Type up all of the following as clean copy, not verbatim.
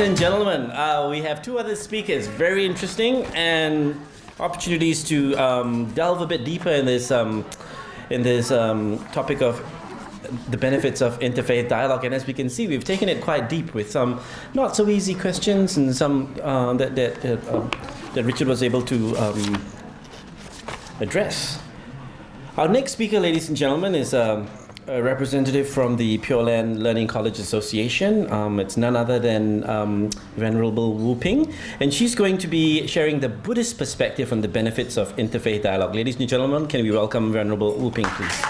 Ladies and gentlemen, we have two other speakers, very interesting, and opportunities to delve a bit deeper in this topic of the benefits of interfaith dialogue. And as we can see, we've taken it quite deep with some not so easy questions and some that Richard was able to address. Our next speaker, ladies and gentlemen, is a representative from the Pure Land Learning College Association. It's none other than Venerable Wu Ping, and she's going to be sharing the Buddhist perspective on the benefits of interfaith dialogue. Ladies and gentlemen, can we welcome Venerable Wu Ping, please?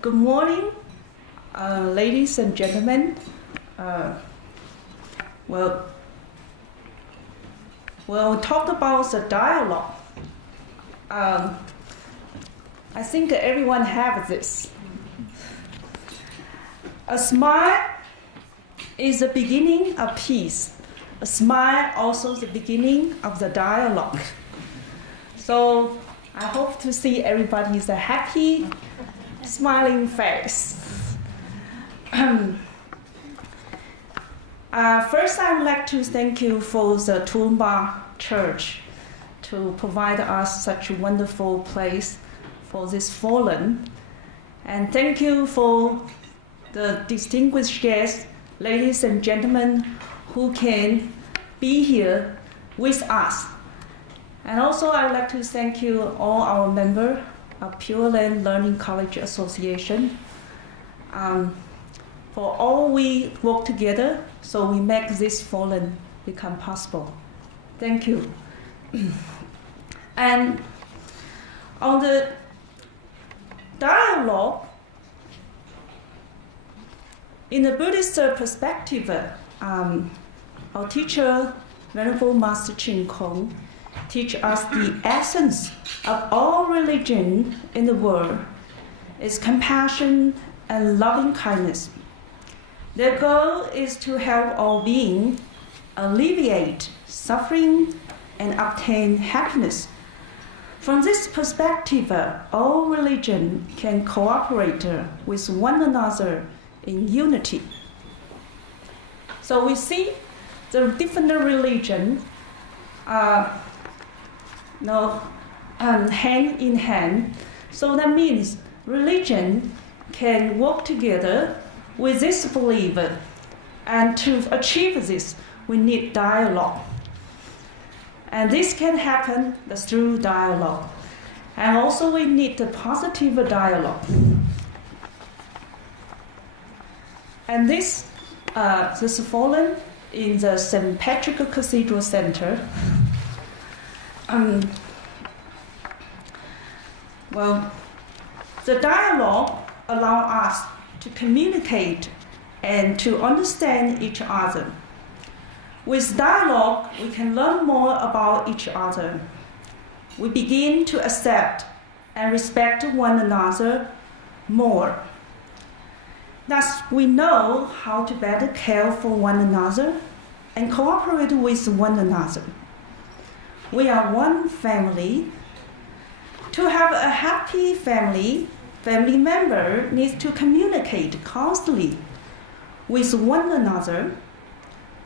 Good morning, ladies and gentlemen. We'll talk about the dialogue. I think everyone has this. A smile is the beginning of peace. A smile also the beginning of the dialogue. So I hope to see everybody's a happy, smiling face. First, I would like to thank you for the Toowoomba Church to provide us such a wonderful place for this forum. And thank you for the distinguished guests, ladies and gentlemen, who can be here with us. And also, I would like to thank you all our members of Pure Land Learning College Association. For all we work together, so we make this forum become possible. Thank you. And on the dialogue, in the Buddhist perspective, our teacher, Venerable Master Chin Kong, teach us the essence of all religion in the world is compassion and loving kindness. Their goal is to help all beings alleviate suffering and obtain happiness. From this perspective, all religion can cooperate with one another in unity. So we see the different religions hand in hand. So that means religion can work together with this belief, and to achieve this, we need dialogue. And this can happen through dialogue. And also we need a positive dialogue. And this forum in the St. Patrick Cathedral Center. The dialogue allows us to communicate and to understand each other. With dialogue, we can learn more about each other. We begin to accept and respect one another more. Thus, we know how to better care for one another and cooperate with one another. We are one family. To have a happy family member needs to communicate constantly with one another.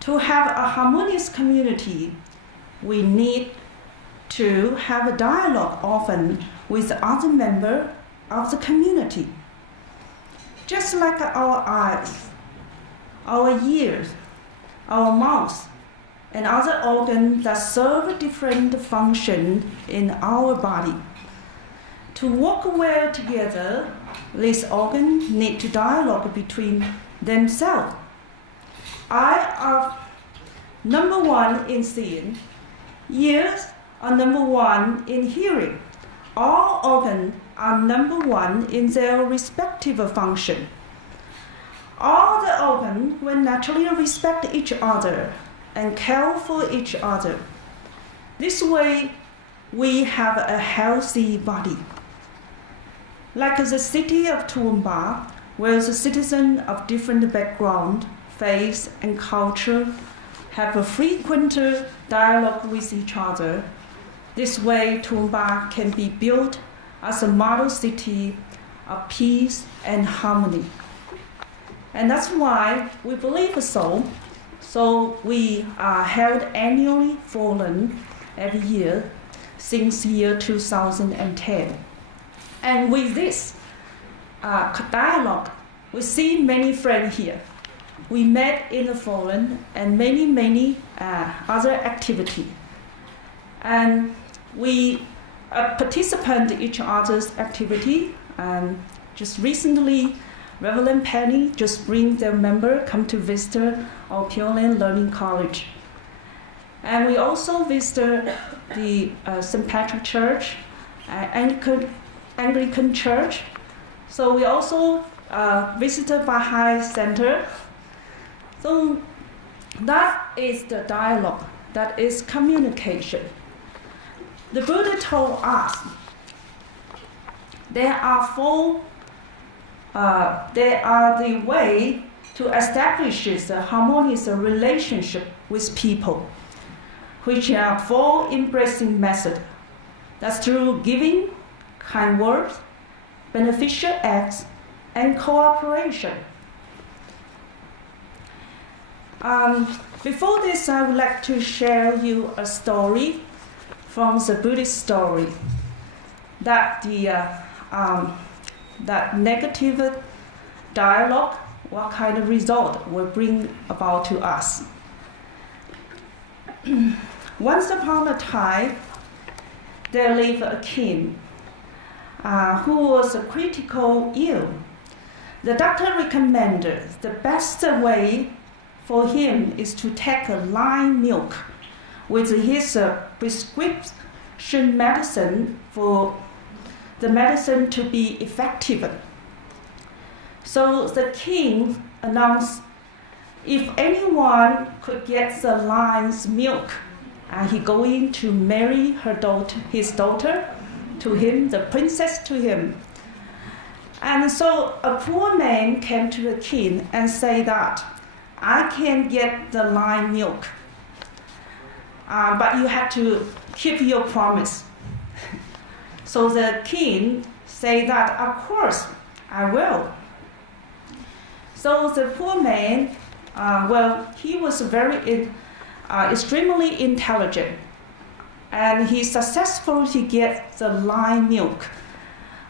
To have a harmonious community, we need to have a dialogue often with other members of the community. Just like our eyes, our ears, our mouth, and other organs that serve different functions in our body. To work well together, these organs need to dialogue between themselves. Eyes are number one in seeing. Ears are number one in hearing. All organs are number one in their respective function. All the organs will naturally respect each other and care for each other. This way, we have a healthy body. Like the city of Toowoomba, where the citizens of different background, faith, and culture have a frequent dialogue with each other. This way, Toowoomba can be built as a model city of peace and harmony. And that's why we believe so. So we are held annually Forum every year since year 2010. And with this dialogue, we see many friends here. We met in the forum and many other activities. And we participate in each other's activity. And just recently, Reverend Penny just bring their member come to visit our Pure Land Learning College. And we also visit the St. Patrick Church, Anglican Church. So we also visited Baha'i Center. So that is the dialogue, that is communication. The Buddha told us there are the way to establish a harmonious relationship with people, which are four embracing methods. That's through giving, kind words, beneficial acts, and cooperation. Before this, I would like to share you a story from the Buddhist story that that negative dialogue, what kind of result will bring about to us. Once upon a time, there lived a king who was critical ill. The doctor recommended the best way for him is to take lime milk with his prescription medicine for the medicine to be effective. So the king announced if anyone could get the lime's milk, he going to marry his daughter to him, the princess to him. And so a poor man came to the king and said that, I can get the lime milk, but you have to keep your promise. So the king said that, of course, I will. So the poor man, he was very extremely intelligent, and he successfully get the lime milk.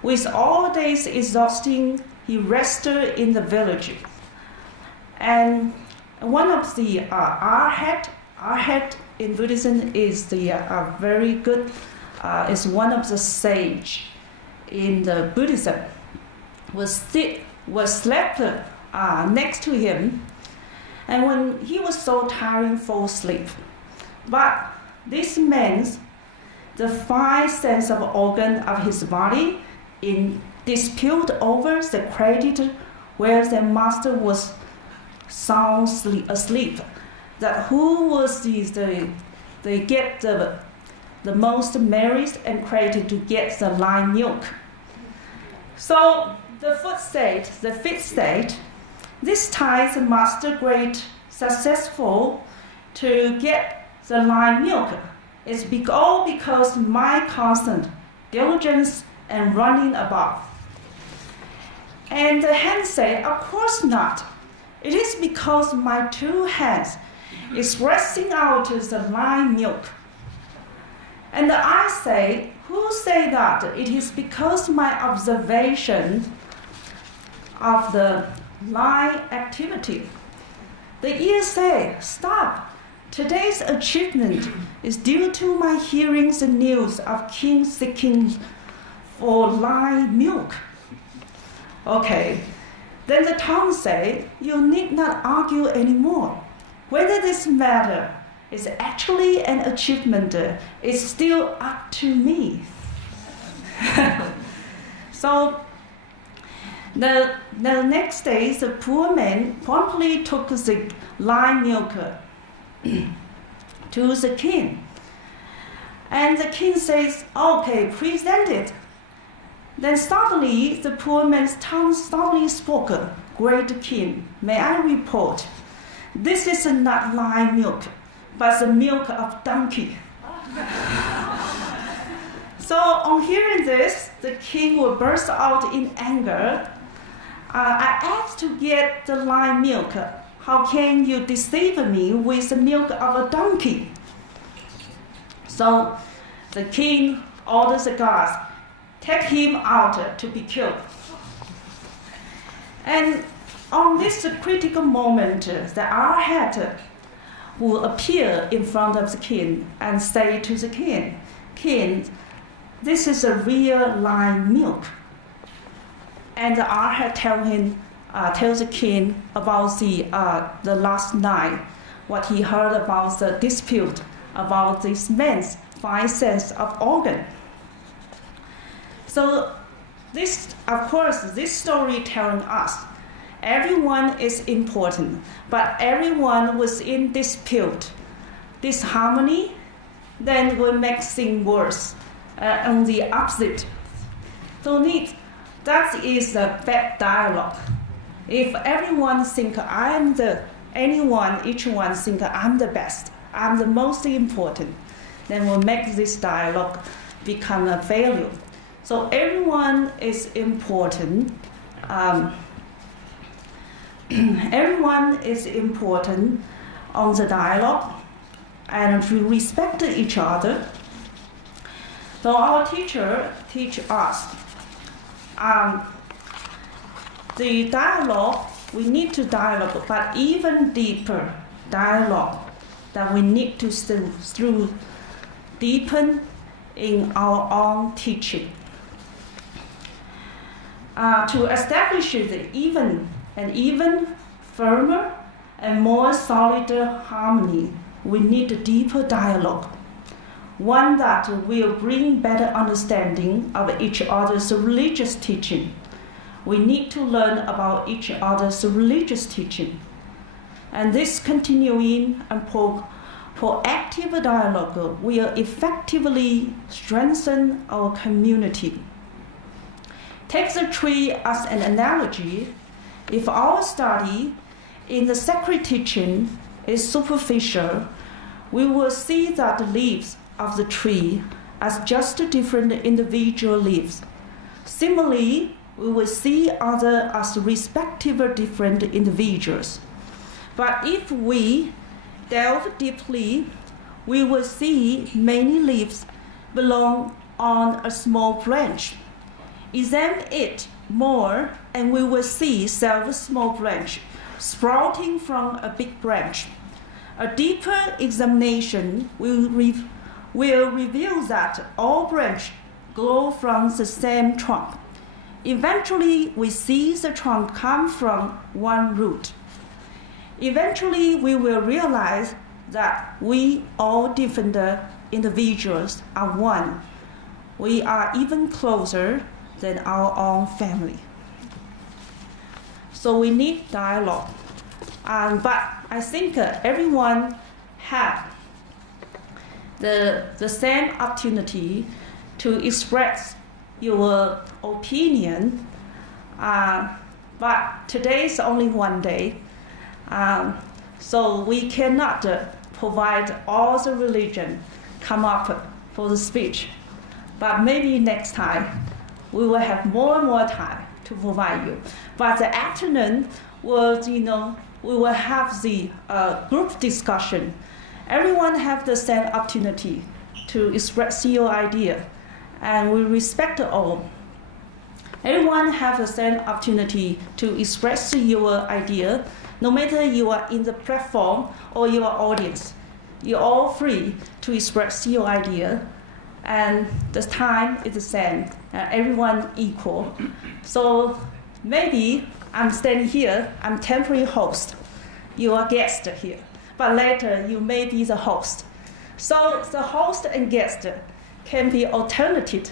With all days exhausting, he rested in the village. And one of the arhat in Buddhism is the very good, is one of the sage in the Buddhism, was slept next to him, and when he was so tired, fall asleep. But this man's the five sense of organ of his body in dispute over the credit where the master was sound asleep, that who was they get the most merit and credit to get the lime milk. So the fifth state, this time the master great successful to get the lime milk. It's all because my constant diligence and running about. And the hand said, of course not. It is because my two hands expressing out the lime milk. And I say, who say that? It is because my observation of the lime activity. The ear say, stop. Today's achievement is due to my hearing the news of king seeking for lime milk. Okay. Then the tongue say, you need not argue anymore. Whether this matter is actually an achievement is still up to me. So the next day, the poor man promptly took the lime milk to the king. And the king says, okay, present it. Then suddenly, the poor man's tongue suddenly spoke, great king, may I report, this is not lime milk, but the milk of donkey. So on hearing this, the king will burst out in anger. I asked to get the live milk. How can you deceive me with the milk of a donkey? So the king orders the guards, take him out to be killed. And on this critical moment, the arhat will appear in front of the king and say to the king, King, this is a real live milk. And the arhat tells the king about the last night, what he heard about the dispute about this man's 5 sense of organ. So this, of course, this story telling us everyone is important, but everyone was in dispute, disharmony, then will make things worse, on the opposite. So that is a bad dialogue. If everyone think each one think I'm the best, I'm the most important, then will make this dialogue become a failure. So everyone is important. Everyone is important on the dialogue, and to respect each other. So our teacher teach us the dialogue, we need to dialogue, but even deeper dialogue that we need to deepen in our own teaching. To establish the even firmer and more solid harmony, we need a deeper dialogue, one that will bring better understanding of each other's religious teaching. We need to learn about each other's religious teaching. And this continuing and proactive dialogue will effectively strengthen our community. Take the tree as an analogy. If our study in the sacred teaching is superficial, we will see that the leaves of the tree as just different individual leaves. Similarly, we will see others as respective different individuals. But if we delve deeply, we will see many leaves belong on a small branch. Examine it more, and we will see several small branches sprouting from a big branch. A deeper examination will reveal that all branches grow from the same trunk. Eventually, we see the trunk come from one root. Eventually, we will realize that we all different individuals are one. We are even closer than our own family. So we need dialogue. But I think everyone have the same opportunity to express your opinion. But today is only one day. So we cannot provide all the religion come up for the speech. But maybe next time we will have more and more time to provide you. But the afternoon was, we will have the group discussion. Everyone have the same opportunity to express your idea, and we respect all. Everyone have the same opportunity to express your idea, no matter you are in the platform or your audience. You're all free to express your idea, and the time is the same. Everyone equal. So maybe I'm standing here, I'm temporary host. You are guest here, but later you may be the host. So the host and guest can be alternated.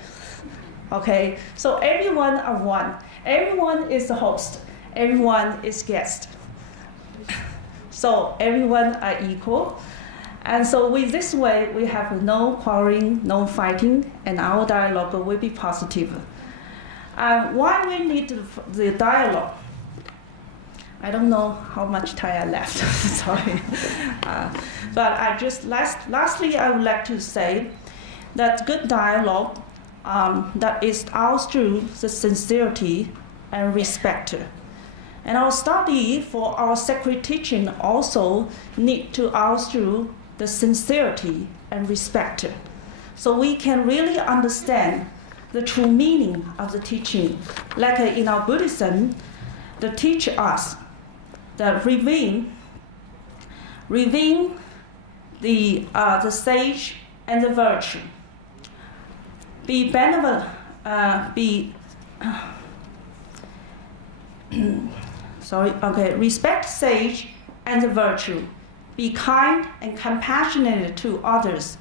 Okay, so everyone are one. Everyone is the host. Everyone is guest. So everyone are equal. And so with this way, we have no quarreling, no fighting, and our dialogue will be positive. Why we need the dialogue? I don't know how much time I left, sorry. But I just, lastly, I would like to say that good dialogue that is ours through the sincerity and respect. And our study for our sacred teaching also need to ours through the sincerity and respect. So we can really understand the true meaning of the teaching. Like in our Buddhism, they teach us that revealing the sage and the virtue. Be benevolent, respect sage and the virtue. Be kind and compassionate to others.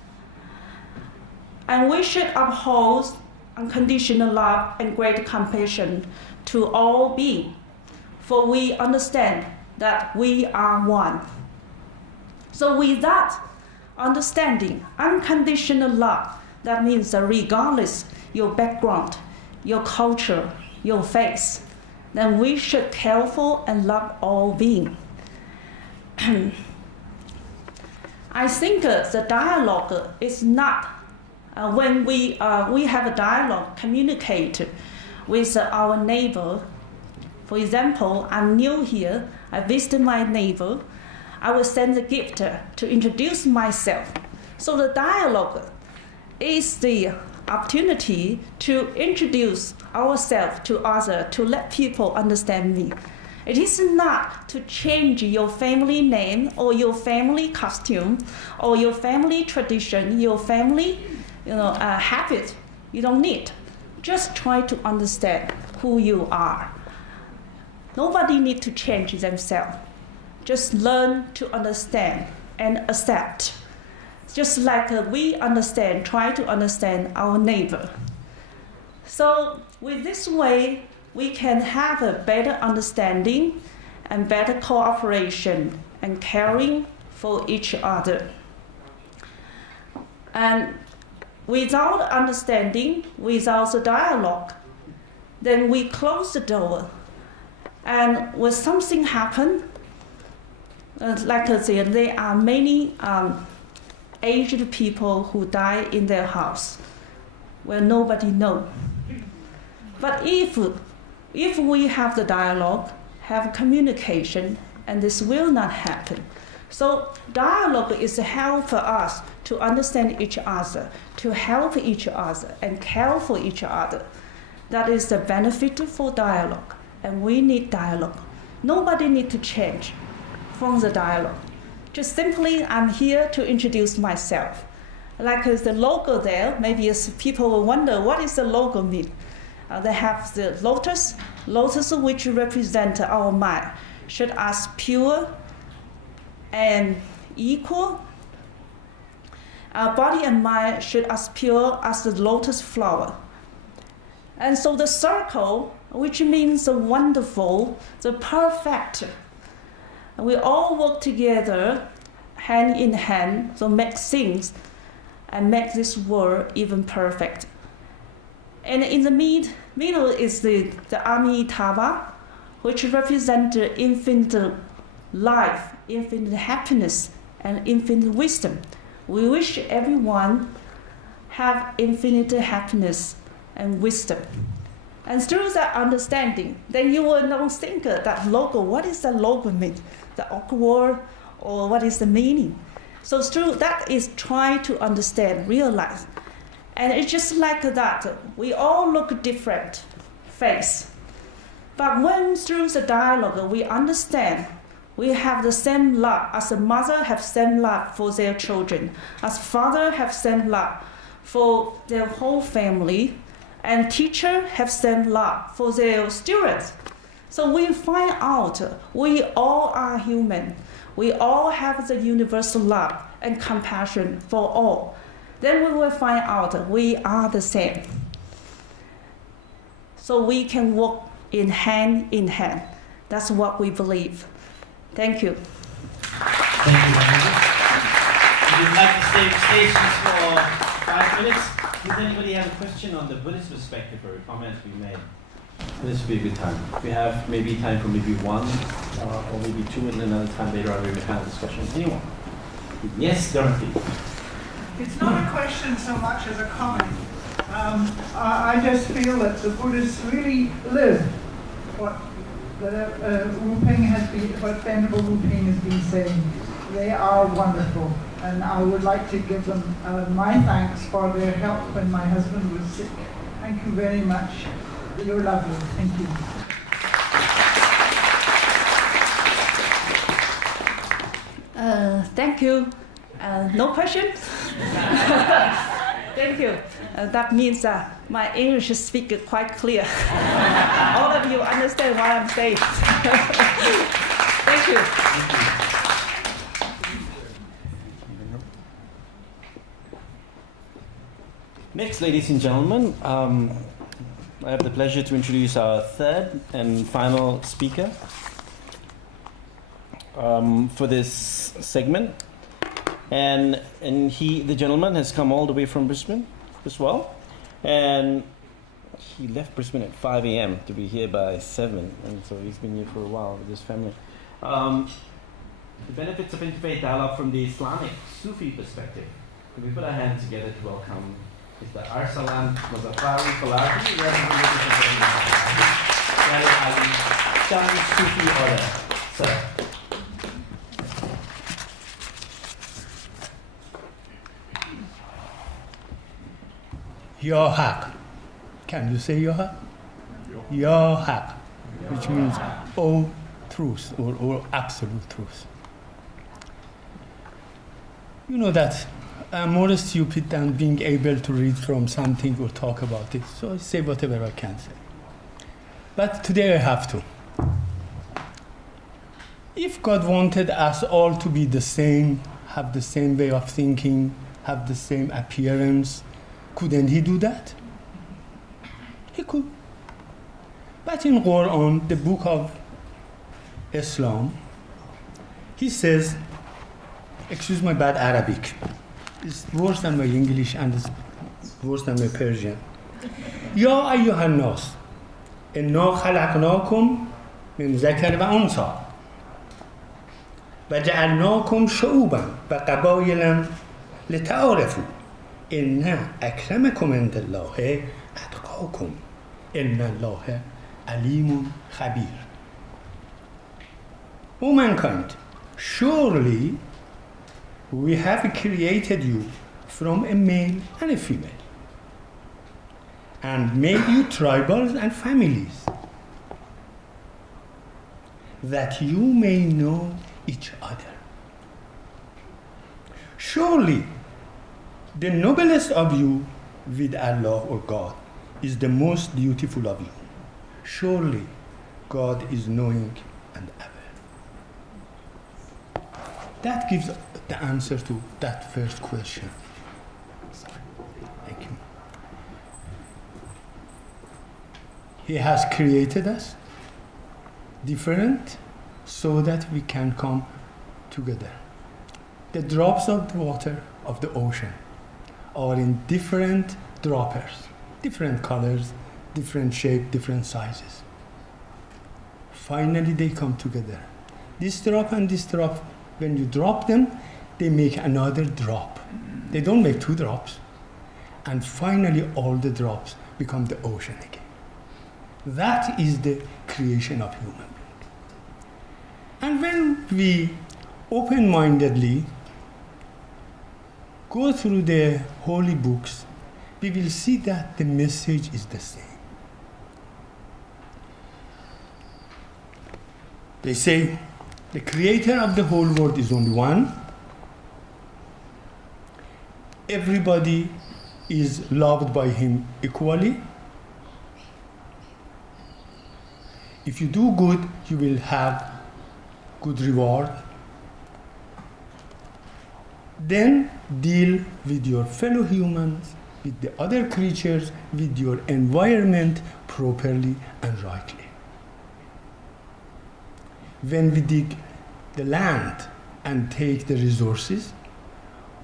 And we should uphold unconditional love and great compassion to all beings, for we understand that we are one. So with that understanding, unconditional love, that means that regardless your background, your culture, your faith, then we should care for and love all beings. I think the dialogue is not when we have a dialogue, communicate with our neighbor. For example, I'm new here, I visit my neighbor, I will send a gift to introduce myself. So the dialogue is the opportunity to introduce ourselves to others, to let people understand me. It is not to change your family name or your family costume or your family tradition, your family habit. You don't need. Just try to understand who you are. Nobody needs to change themselves. Just learn to understand and accept. Just like we understand, try to understand our neighbor. So with this way, we can have a better understanding and better cooperation and caring for each other. And without understanding, without the dialogue, then we close the door. And when something happens, like I said, there are many aged people who die in their house where nobody knows. But if we have the dialogue, have communication, and this will not happen. So dialogue is to help us to understand each other, to help each other, and care for each other. That is the benefit for dialogue, and we need dialogue. Nobody needs to change from the dialogue. Just simply, I'm here to introduce myself. Like the logo there, maybe people will wonder, what is the logo mean? They have the lotus which represent our mind, should us pure and equal. Our body and mind should us pure as the lotus flower. And so the circle, which means the wonderful, the perfect. We all work together, hand in hand, to make things and make this world even perfect. And in the middle is the Amitabha, which represents infinite life, infinite happiness, and infinite wisdom. We wish everyone have infinite happiness and wisdom. And through that understanding, then you will not think that logo, what is the logo mean? The awkward, or what is the meaning? So through that is try to understand, realize. And it's just like that. We all look different face. But when through the dialogue we understand, we have the same love, as a mother have same love for their children, as father have same love for their whole family, and teacher have same love for their students. So we find out we all are human. We all have the universal love and compassion for all. Then we will find out we are the same. So we can walk in hand. That's what we believe. Thank you. Thank you, Hamid. We'd like to stay stations for 5 minutes. Does anybody have a question on the Buddhist perspective or a comment we made? This would be a good time. We have maybe time for maybe one or maybe two, and another time later on we will have a discussion. Anyone? Yes, Dorothy. It's not a question so much as a comment. I just feel that the Buddhists really live what what Venerable Wu Ping has been saying. They are wonderful, and I would like to give them my thanks for their help when my husband was sick. Thank you very much. You're lovely. Thank you. Thank you. No questions? Thank you. That means my English speak quite clear. All of you understand what I'm saying. Thank you. Next, ladies and gentlemen, I have the pleasure to introduce our third and final speaker for this segment. And the gentleman has come all the way from Brisbane as well. And he left Brisbane at 5 a.m. to be here by 7. And so he's been here for a while with his family. The benefits of interfaith dialogue from the Islamic Sufi perspective. Can we put our hands together to welcome Mr. Arsalan, Mozaffari, Falarti, representative of the Shahi Sufi order. Sir. Ya Haq. Can you say Ya Haq? Ya Haq, which means all truth or absolute truth. You know that I'm more stupid than being able to read from something or talk about it, so I say whatever I can say. But today I have to. If God wanted us all to be the same, have the same way of thinking, have the same appearance, couldn't he do that? He could. But in Quran, the book of Islam, he says, excuse my bad Arabic, it's worse than my English and it's worse than my Persian. Ya ayyuhan nas, inna khalaqnakum min zakar wa unsa, wa ja'alnakum shu'uban wa qaba'ilan lita'arafu. Inna akramakum indallahi atqakum. Inna Allaha alimun khabir. O mankind, surely we have created you from a male and a female and made you tribals and families that you may know each other. Surely the noblest of you with Allah or God is the most beautiful of you. Surely God is knowing and aware. That gives the answer to that first question. Thank you. He has created us different so that we can come together. The drops of the water of the ocean are in different droppers, different colors, different shape, different sizes. Finally, they come together. This drop and this drop, when you drop them, they make another drop. They don't make two drops. And finally, all the drops become the ocean again. That is the creation of human being. And when we open-mindedly go through the holy books, we will see that the message is the same. They say the creator of the whole world is only one. Everybody is loved by him equally. If you do good, you will have good reward. Then deal with your fellow humans, with the other creatures, with your environment properly and rightly. When we dig the land and take the resources,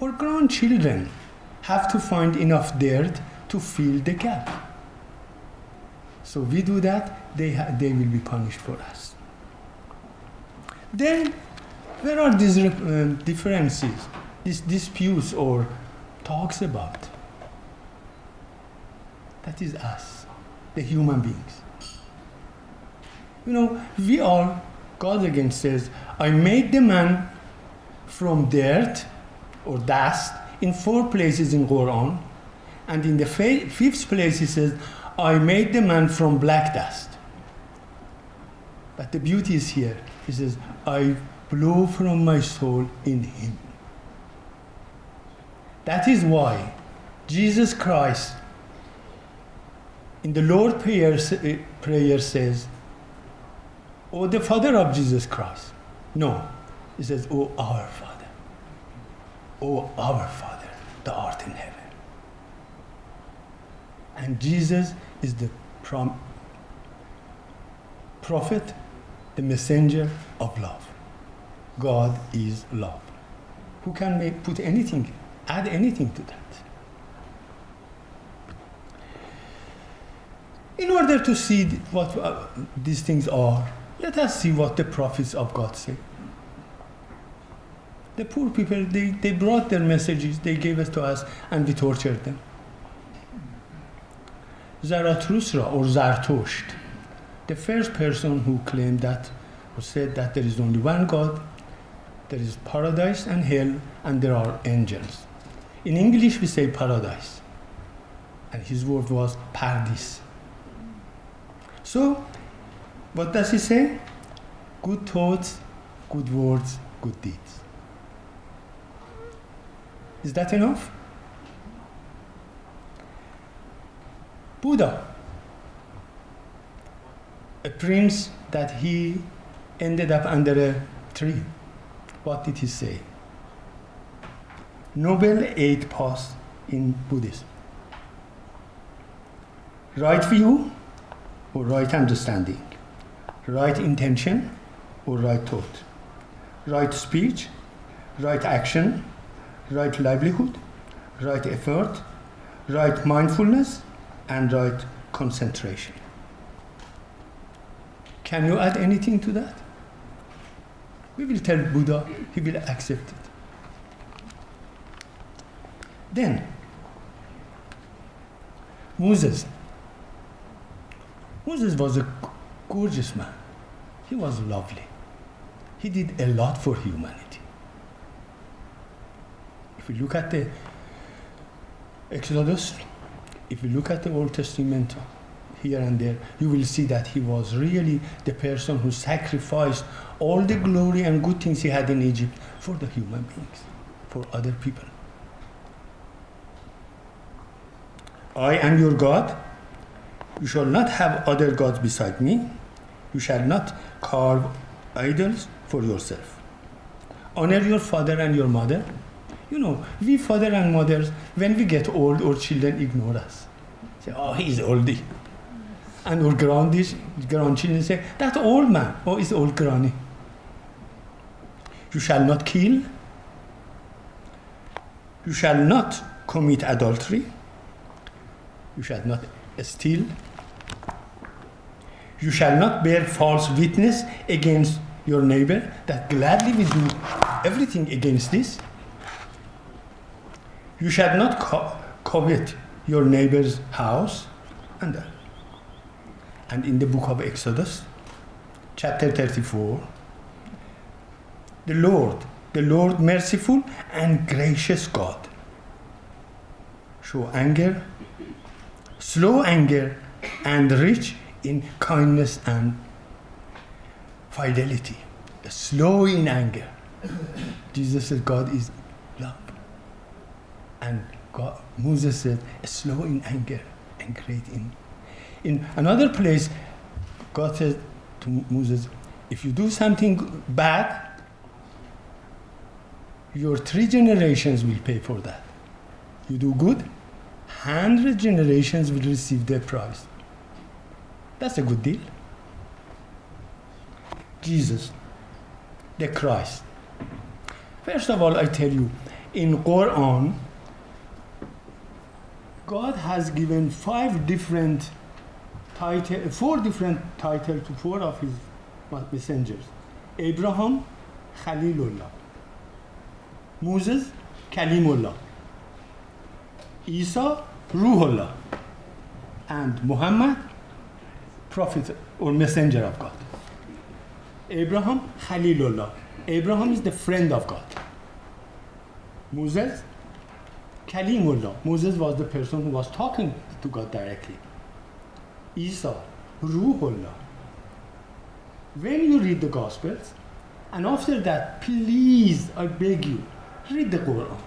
our grandchildren have to find enough dirt to fill the gap. So we do that, they will be punished for us. Then, where are these differences, these disputes or talks about? That is us, the human beings. You know, we are, God again says, I made the man from dirt or dust in 4 places in Quran. And in the 5th place he says, I made the man from black dust. But the beauty is here. He says, I blow from my soul in him. That is why Jesus Christ in the Lord's prayer says, "O the Father of Jesus Christ." No, he says, "O our Father. O our Father, that art in heaven." And Jesus is the prophet, the messenger of love. God is love. Who can put anything, add anything to that? In order to see what these things are, let us see what the prophets of God say. The poor people, they brought their messages, they gave it to us, and we tortured them. Zarathustra or Zartosht, the first person who claimed that, or said that there is only one God, there is paradise and hell, and there are angels. In English we say paradise, and his word was paradis. So, what does he say? Good thoughts, good words, good deeds. Is that enough? Buddha, a prince that he ended up under a tree. What did he say? Noble 8 paths in Buddhism. Right view or right understanding, right intention or right thought, right speech, right action, right livelihood, right effort, right mindfulness, and right concentration. Can you add anything to that? We will tell Buddha, he will accept it. Then, Moses. Moses was a gorgeous man. He was lovely. He did a lot for humanity. If we look at the Exodus, if we look at the Old Testament here and there, you will see that he was really the person who sacrificed all the glory and good things he had in Egypt for the human beings, for other people. I am your God. You shall not have other gods beside me. You shall not carve idols for yourself. Honor your father and your mother. You know, we father and mothers, when we get old, our children ignore us. Say, oh, he's oldie. And our grandchildren say, that old man, oh, he's old granny. You shall not kill. You shall not commit adultery. You shall not steal. You shall not bear false witness against your neighbor. That gladly we do everything against this. You shall not covet your neighbor's house. And in the book of Exodus, chapter 34, the Lord merciful and gracious God, show anger, slow anger, and rich in kindness and fidelity. Slow in anger. Jesus said God is love. And Moses said, slow in anger and great in another place, God said to Moses, if you do something bad, your 3 generations will pay for that. You do good, 100 generations will receive their prize. That's a good deal. Jesus, the Christ. First of all, I tell you, in Quran, God has given 4 different titles to 4 of his messengers. Abraham, Khalilullah. Moses, Kalimullah. Isa, Ruhullah. and Muhammad, prophet or messenger of God. Abraham, Khalilullah. Abraham is the friend of God. Moses, Kalimullah. Moses was the person who was talking to God directly. Isa, Ruhullah. When you read the Gospels, and after that, please, I beg you, read the Quran.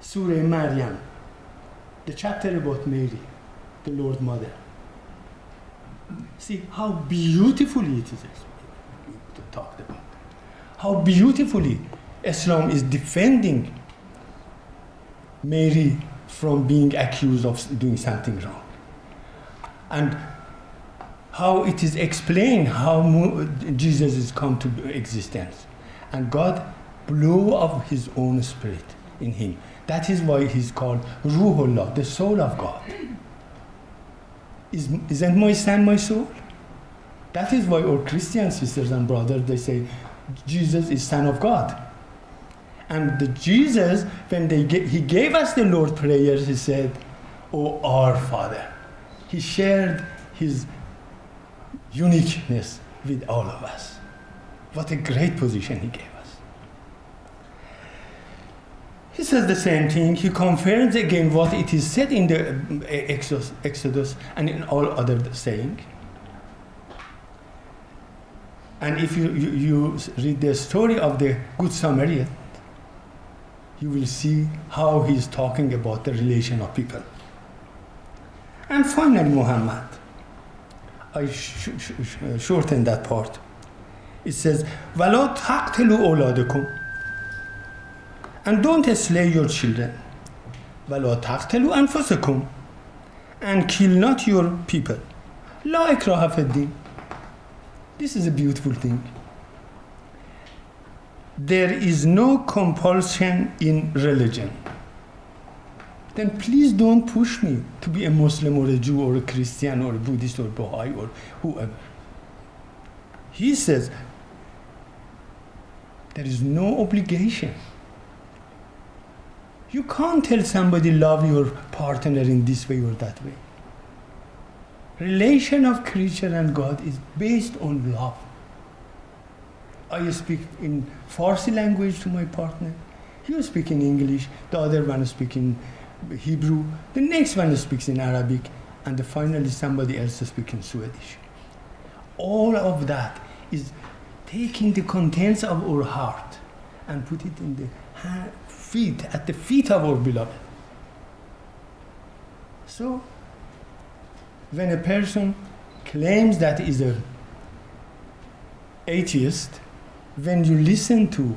Surah Maryam, the chapter about Mary, the Lord Mother. See how beautifully it is talked about. How beautifully Islam is defending Mary from being accused of doing something wrong. And how it is explained how Jesus is come to existence. And God blew up his own spirit in him. That is why he's called Ruhullah, the soul of God. Isn't my son my soul? That is why our Christian sisters and brothers, they say, Jesus is Son of God. And the Jesus, when he gave us the Lord prayers, he said, "O our Father." He shared his uniqueness with all of us. What a great position he gave us. He says the same thing. He confirms again what it is said in the Exodus and in all other saying. And if you read the story of the Good Samaritan, you will see how he is talking about the relation of people. And finally, Muhammad. I shorten that part. It says, وَلَا تَقْتُلُوا أَوْلَادَكُمْ. And don't slay your children. وَلَا تَقْتُلُوا أَنفُسَكُمْ. And kill not your people. لَا إِكْرَاهَ فِي الدِّينِ. This is a beautiful thing. There is no compulsion in religion. Then please don't push me to be a Muslim or a Jew or a Christian or a Buddhist or Baha'i or whoever. He says there is no obligation. You can't tell somebody love your partner in this way or that way. Relation of creature and God is based on love. I speak in Farsi language to my partner. You speak in English. The other one speaks in Hebrew. The next one speaks in Arabic. And finally somebody else speaks in Swedish. All of that is taking the contents of our heart and put it in the feet, at the feet of our beloved. So, when a person claims that is an atheist, when you listen to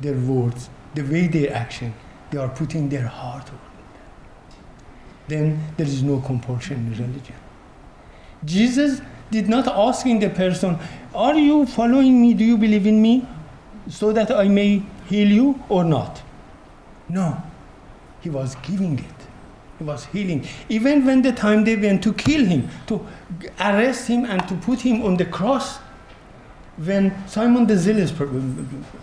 their words, the way they action, they are putting their heart over it. Then there is no compulsion in religion. Jesus did not asking the person, are you following me? Do you believe in me? So that I may heal you or not? No. He was giving it. He was healing. Even when the time they went to kill him, to arrest him and to put him on the cross, when Simon the Zealous,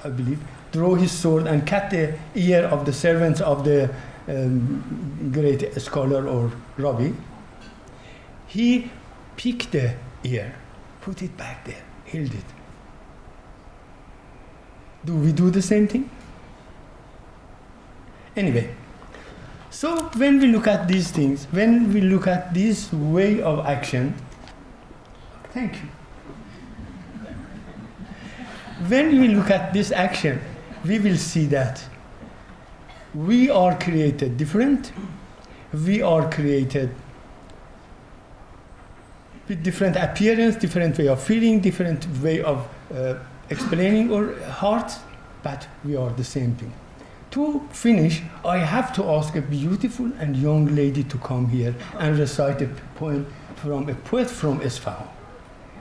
I believe, drew his sword and cut the ear of the servants of the great scholar or rabbi, he picked the ear, put it back there, healed it. Do we do the same thing? Anyway, so when we look at these things, when we look at this way of action, thank you. When we look at this action, we will see that we are created different. We are created with different appearance, different way of feeling, different way of explaining our hearts, but we are the same thing. To finish, I have to ask a beautiful and young lady to come here and recite a poem from a poet from Isfahan.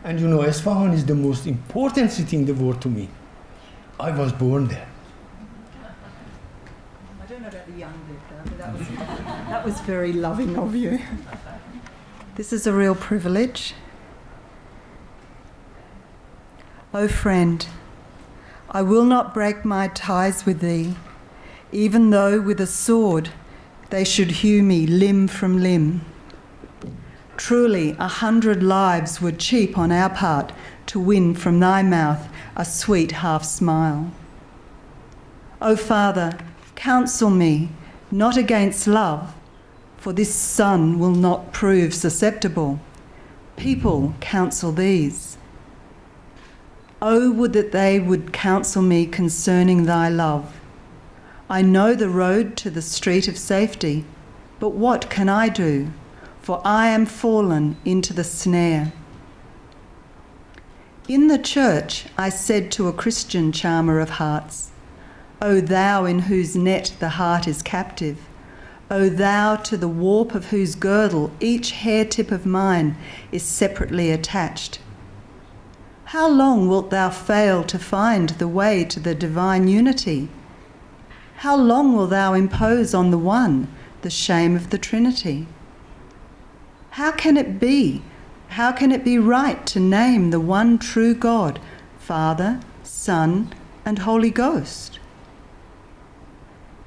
And you know, Isfahan is the most important city in the world to me. I was born there. I don't know about the young bit, but that was very loving of you. This is a real privilege. O friend, I will not break my ties with thee, even though with a sword they should hew me limb from limb. Truly, 100 lives were cheap on our part to win from thy mouth a sweet half-smile. O Father, counsel me, not against love, for this son will not prove susceptible. People counsel these. O would that they would counsel me concerning thy love. I know the road to the street of safety, but what can I do? For I am fallen into the snare. In the church I said to a Christian charmer of hearts, O thou in whose net the heart is captive, O thou to the warp of whose girdle each hair tip of mine is separately attached. How long wilt thou fail to find the way to the divine unity? How long wilt thou impose on the one the shame of the Trinity? How can it be right to name the one true God, Father, Son, and Holy Ghost?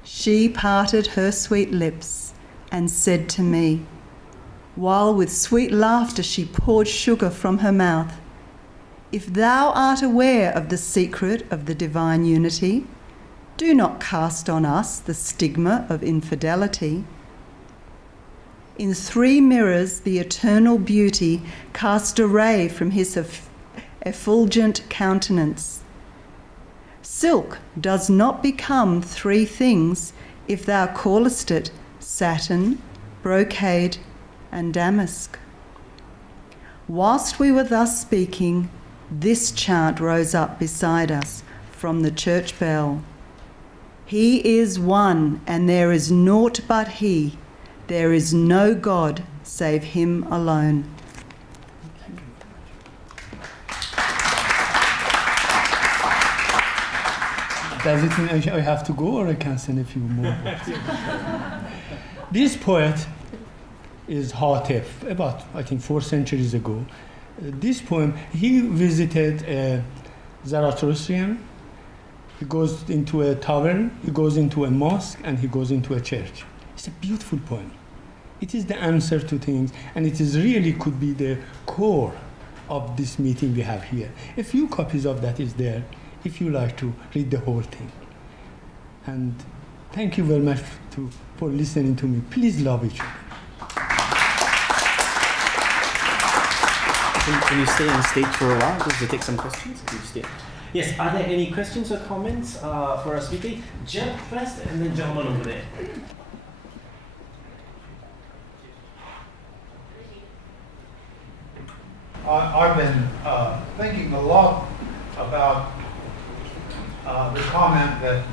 She parted her sweet lips and said to me, while with sweet laughter she poured sugar from her mouth, if thou art aware of the secret of the divine unity, do not cast on us the stigma of infidelity. In 3 mirrors the eternal beauty cast a ray from his effulgent countenance. Silk does not become 3 things if thou callest it satin, brocade, and damask. Whilst we were thus speaking, this chant rose up beside us from the church bell. He is one, and there is naught but he. There is no God save him alone. Does it mean I have to go, or I can send a few more? This poet is Hatef, about, I think, 4 centuries ago. This poem, he visited a Zoroastrian. He goes into a tavern, he goes into a mosque, and he goes into a church. It's a beautiful poem. It is the answer to things, and it is really could be the core of this meeting we have here. A few copies of that is there, if you like to read the whole thing. And thank you very much for listening to me. Please love each other. Can you stay on the stage for a while? Because we'll take some questions. Can you stay? Yes, are there any questions or comments for our speaker? Jeff first, and then gentleman over there. I've been thinking a lot about the comment that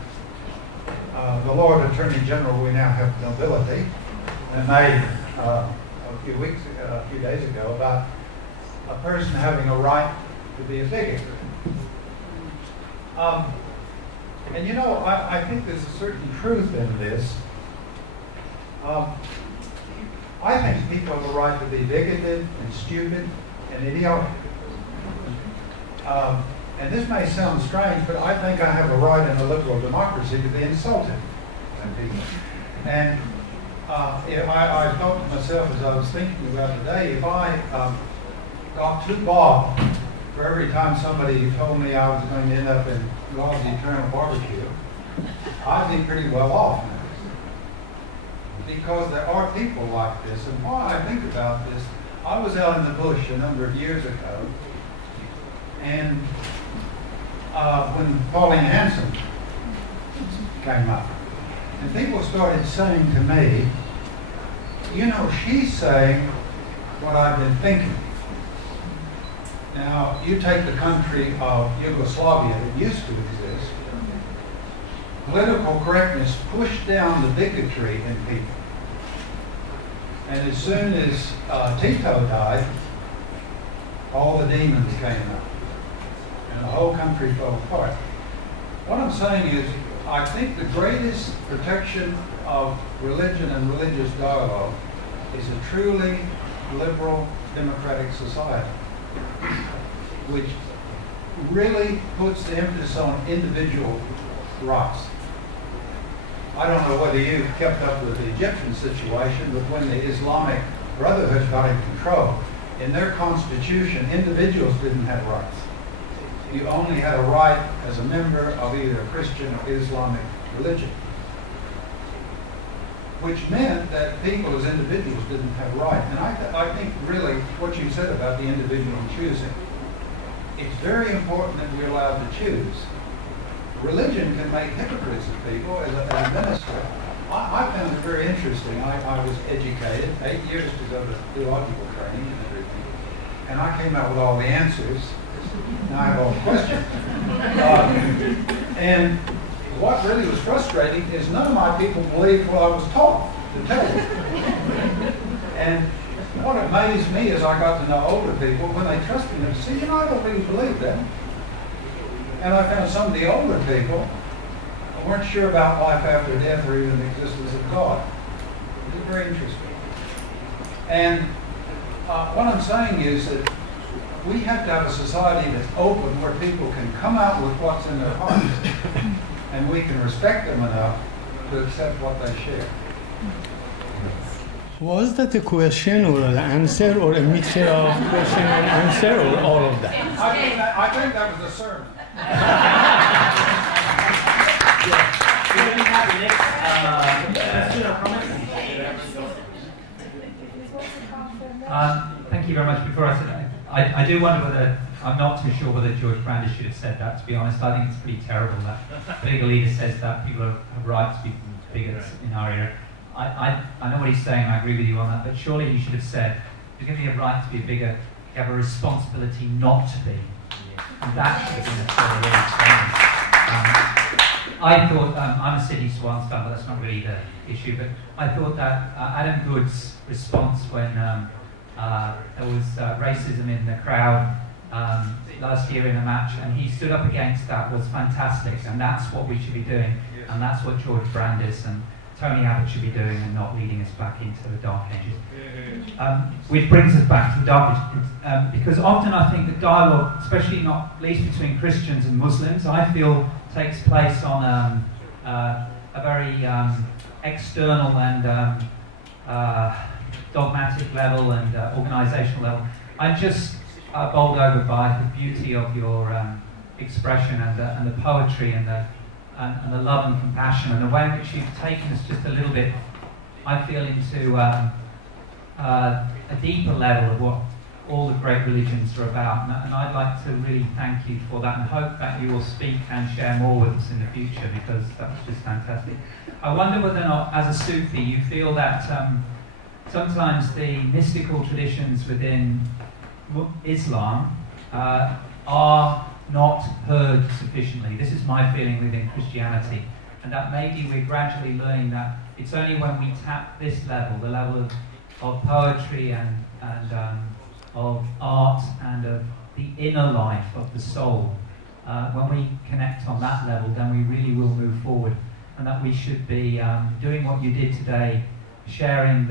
the Lord Attorney General, we now have nobility, and made a few days ago about a person having a right to be a bigot. And you know, I think there's a certain truth in this. I think people have a right to be bigoted and stupid and idiotic. And this may sound strange, but I think I have a right in a liberal democracy to be insulted by people. And I thought to myself as I was thinking about today, if I got too bob for every time somebody told me I was going to end up in God's eternal barbecue, I'd be pretty well off now. Because there are people like this. And why I think about this, I was out in the bush a number of years ago, and when Pauline Hanson came up, and people started saying to me, you know, she's saying what I've been thinking. Now, you take the country of Yugoslavia that used to exist, political correctness pushed down the bigotry in people. And as soon as Tito died, all the demons came up, and the whole country fell apart. What I'm saying is, I think the greatest protection of religion and religious dialogue is a truly liberal, democratic society, which really puts the emphasis on individual rights. I don't know whether you kept up with the Egyptian situation, but when the Islamic Brotherhood got in control, in their constitution, individuals didn't have rights. You only had a right as a member of either Christian or Islamic religion, which meant that people as individuals didn't have rights. And I think really what you said about the individual choosing, it's very important that we're allowed to choose. Religion can make hypocrites of people as a minister. I found it very interesting. I was educated, 8 years to go to theological training and everything, and I came out with all the answers. Now I have all the questions. And what really was frustrating is none of my people believed what I was taught to tell you. And what amazed me as I got to know older people, when they trusted me, they said, I don't really believe that. And I found some of the older people weren't sure about life after death or even the existence of God. It was very interesting. And what I'm saying is that we have to have a society that's open, where people can come out with what's in their hearts, and we can respect them enough to accept what they share. Was that a question or an answer or a mixture of question and answer or all of that? I think that was a sermon. We're going to have the next question or comment. Thank you very much. Before I said, I do wonder whether, I'm not too sure whether George Brandis should have said that, to be honest. I think it's pretty terrible that a political leader says that people have rights to be bigots in our era. I know what he's saying, I agree with you on that, but surely he should have said, if you're giving a right to be a bigot, you have a responsibility not to be. And that should have been a sort of really statement. I thought, I'm a Sydney Swans fan, but that's not really the issue, but I thought that Adam Goode's response when there was racism in the crowd last year in a match, and he stood up against that, was fantastic, and that's what we should be doing, and that's what George Brandis and Tony Abbott should be doing, and not leading us back into the dark ages. Which brings us back to the dark ages, because often I think the dialogue, especially not least between Christians and Muslims, I feel takes place on a very external and dogmatic level and organisational level. I'm just bowled over by the beauty of your expression and the poetry and the love and compassion and the way in which you've taken us just a little bit, I feel, into a deeper level of what all the great religions are about. And I'd like to really thank you for that and hope that you will speak and share more with us in the future, because that was just fantastic. I wonder whether or not, as a Sufi, you feel that sometimes the mystical traditions within Islam are not heard sufficiently. This is my feeling within Christianity, and that maybe we're gradually learning that it's only when we tap this level, the level of poetry and of art and of the inner life of the soul, when we connect on that level, then we really will move forward, and that we should be doing what you did today, sharing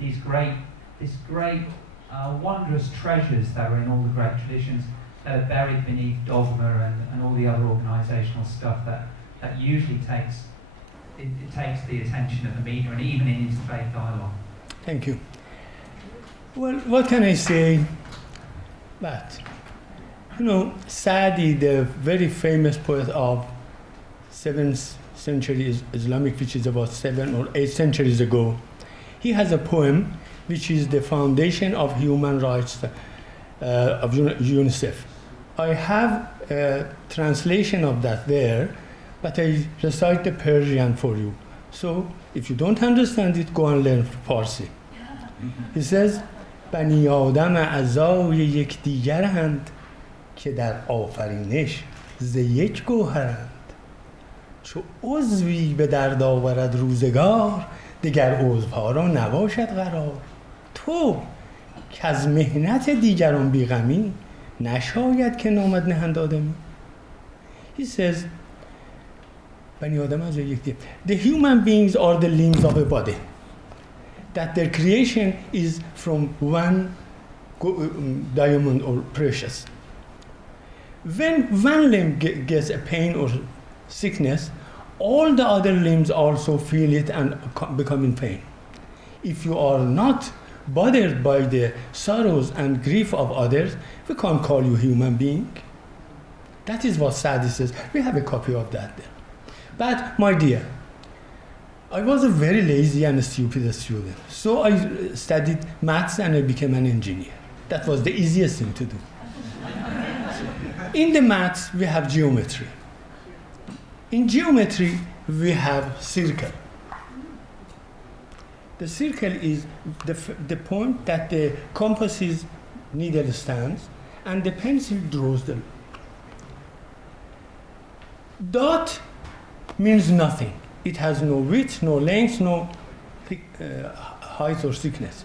these great wondrous treasures that are in all the great traditions that are buried beneath dogma and all the other organisational stuff that usually takes the attention of the media and even in interfaith dialogue. Thank you. Well, what can I say? But, Sadi, the very famous poet of 7th century Islamic, which is about 7 or 8 centuries ago, he has a poem which is the foundation of human rights of UNICEF. I have a translation of that there, but I recite the Persian for you. So if you don't understand it, go and learn Farsi. He says, بنی آدم اعضای یکدیگرند که در آفرینش ز یک گوهرند چو عضوی به درد آورد روزگار دیگر عضوها را نباشد قرار تو که از مهنت دیگران بیغمی نشاید که نامد نهند آدمی. He says, بنی آدم اعضای یکدیگر. The human beings are the limbs of a body. That their creation is from one diamond or precious. When one limb gets a pain or sickness, all the other limbs also feel it and become in pain. If you are not bothered by the sorrows and grief of others, we can't call you human being. That is what Sadi says. We have a copy of that there. But, my dear, I was a very lazy and stupid student. So I studied maths and I became an engineer. That was the easiest thing to do. In the maths, we have geometry. In geometry, we have circle. The circle is the point that the compass's needle stands and the pencil draws the line. Dot means nothing. It has no width, no length, no height or thickness.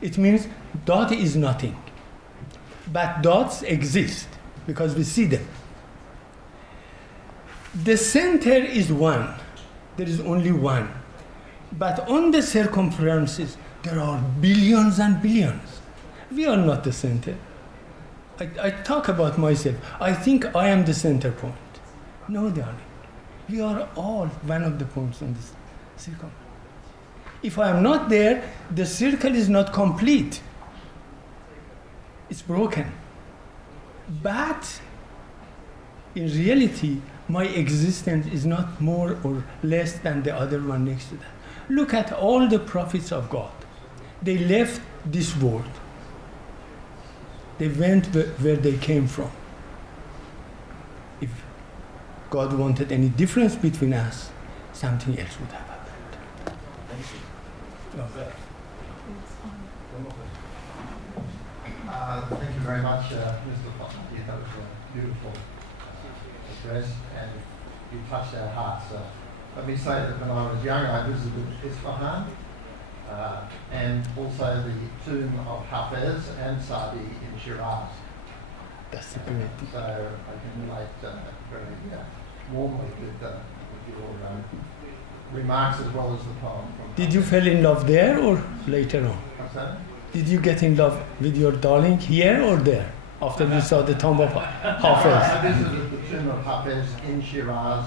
It means dot is nothing. But dots exist because we see them. The center is one. There is only one. But on the circumferences, there are billions and billions. We are not the center. I talk about myself. I think I am the center point. No, darling. We are all one of the points on this circle. If I am not there, the circle is not complete. It's broken. But in reality, my existence is not more or less than the other one next to that. Look at all the prophets of God. They left this world. They went where they came from. If God wanted any difference between us, something else would have happened. Thank you. Thank you very much, Mr. Falarti. That was a beautiful address, and you touched our hearts. Let me say that when I was young, I visited Isfahan, and also the tomb of Hafez and Sadi in Shiraz. That's a great thing. So I can relate very warmly with your remarks as well as the poem. Did you fall in love there or later on? What's that? Did you get in love with your darling here or there after you saw the tomb of Hafez? I visited the tomb of Hafez in Shiraz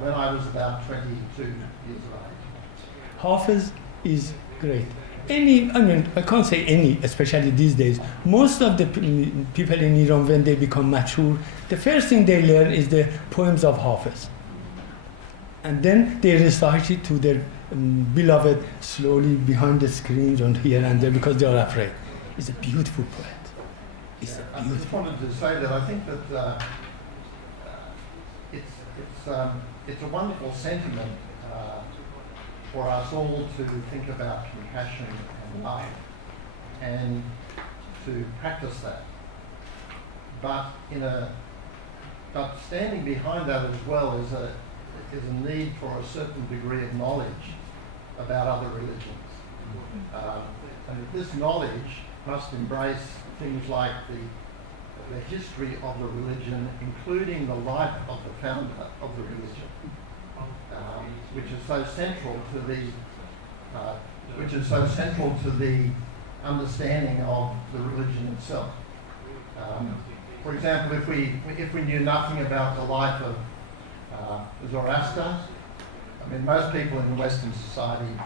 when I was about 22 years of age. Hafez is great. I can't say any, especially these days. Most of the people in Iran, when they become mature, the first thing they learn is the poems of Hafez. And then they recite it to their beloved slowly behind the screens and here and there because they are afraid. He's a beautiful poet. I just wanted to say that I think that it's a wonderful sentiment for us all to think about compassion and love and to practice that. But standing behind that as well is a need for a certain degree of knowledge about other religions. And this knowledge must embrace things like the history of the religion, including the life of the founder of the religion, which is so central to the understanding of the religion itself. For example, if we knew nothing about the life of Zoroaster, I mean, most people in Western society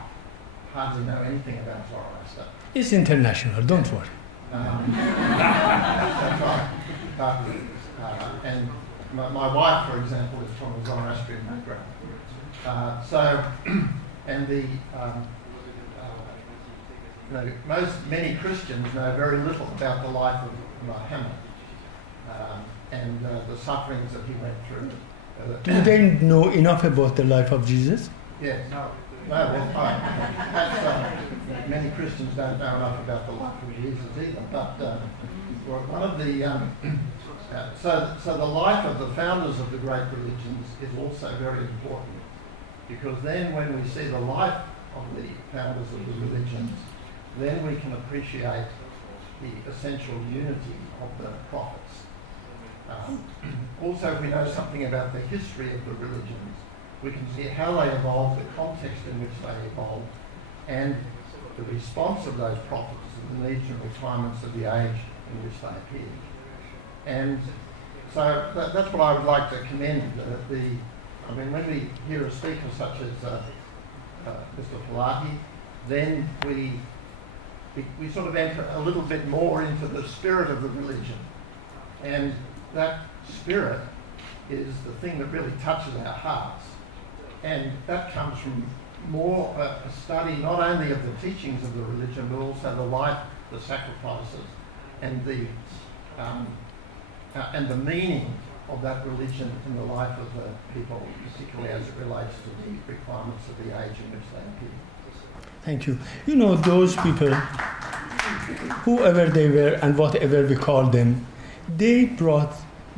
hardly know anything about Zoroaster. It's international, don't worry. That's right. And my wife, for example, is from a Zoroastrian background. Many Christians know very little about the life of Muhammad and the sufferings that he went through. Do they know enough about the life of Jesus? Yes. Many Christians don't know enough about the life of Jesus either. But one of the so the life of the founders of the great religions is also very important, because then when we see the life of the founders of the religions, then we can appreciate the essential unity of the prophets. Also, if we know something about the history of the religions, we can see how they evolved, the context in which they evolved, and the response of those prophets to the needs and requirements of the age in which they appeared. And so that's what I would like to commend. When we hear a speaker such as Mr. Falarti, then we we sort of enter a little bit more into the spirit of the religion. And that spirit is the thing that really touches our hearts. And that comes from more a study not only of the teachings of the religion, but also the life, the sacrifices, and the meaning of that religion in the life of the people, particularly as it relates to the requirements of the age in which they appear. Thank you. You know, those people, whoever they were and whatever we call them, they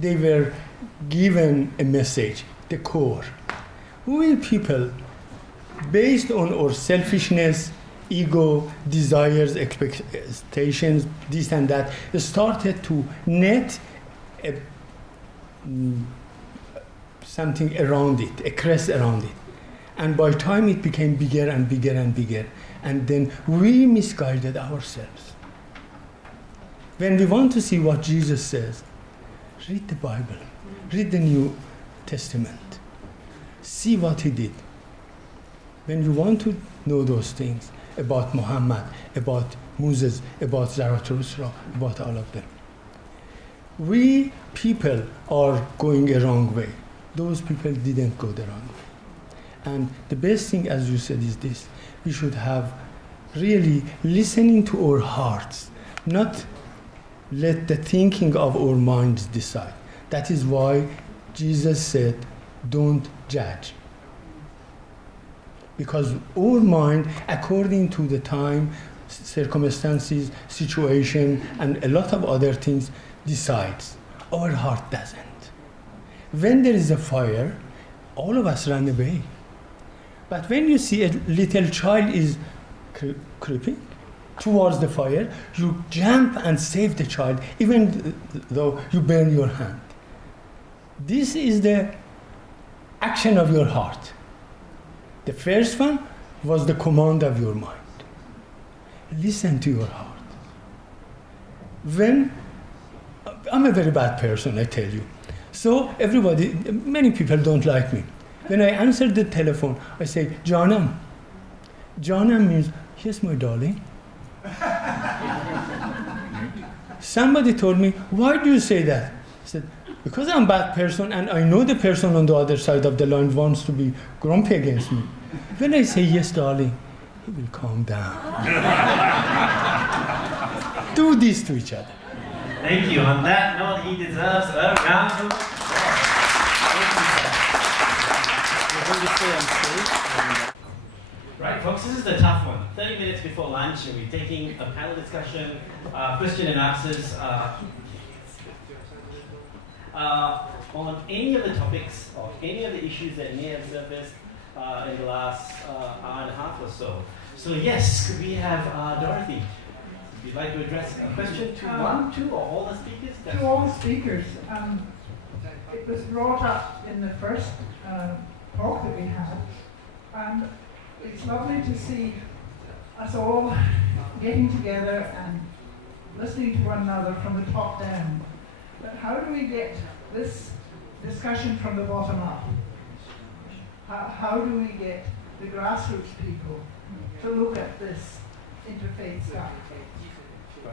were given a message, the core. We people, based on our selfishness, ego, desires, expectations, this and that, started to net something around it, a crest around it. And by time it became bigger and bigger and bigger. And then we misguided ourselves. When we want to see what Jesus says, read the Bible, read the New Testament, see what he did. When you want to know those things about Muhammad, about Moses, about Zarathustra, about all of them, we people are going a wrong way. Those people didn't go the wrong way. And the best thing, as you said, is this. We should have really listening to our hearts, not let the thinking of our minds decide. That is why Jesus said, don't judge. Because our mind, according to the time, circumstances, situation, and a lot of other things, decides. Our heart doesn't. When there is a fire, all of us run away. But when you see a little child is creeping towards the fire, you jump and save the child, even though you burn your hand. This is the action of your heart. The first one was the command of your mind. Listen to your heart. When I'm a very bad person, I tell you. So many people don't like me. When I answer the telephone, I say, Janam. Janam means, yes, my darling. Somebody told me, why do you say that? I said, because I'm a bad person and I know the person on the other side of the line wants to be grumpy against me. When I say, yes, darling, he will calm down. Do this to each other. Thank you. On that note, he deserves a round of applause. Right, folks, this is the tough one. 30 minutes before lunch, and we're taking a panel discussion, question and answers on any of the topics or any of the issues that may have surfaced in the last hour and a half or so. So yes, could we have Dorothy? If you'd like to address a question to one, two, or all the speakers? To all the speakers. It was brought up in the first talk that we had, and it's lovely to see us all getting together and listening to one another from the top down. But how do we get this discussion from the bottom up? How do we get the grassroots people to look at this interfaith stuff?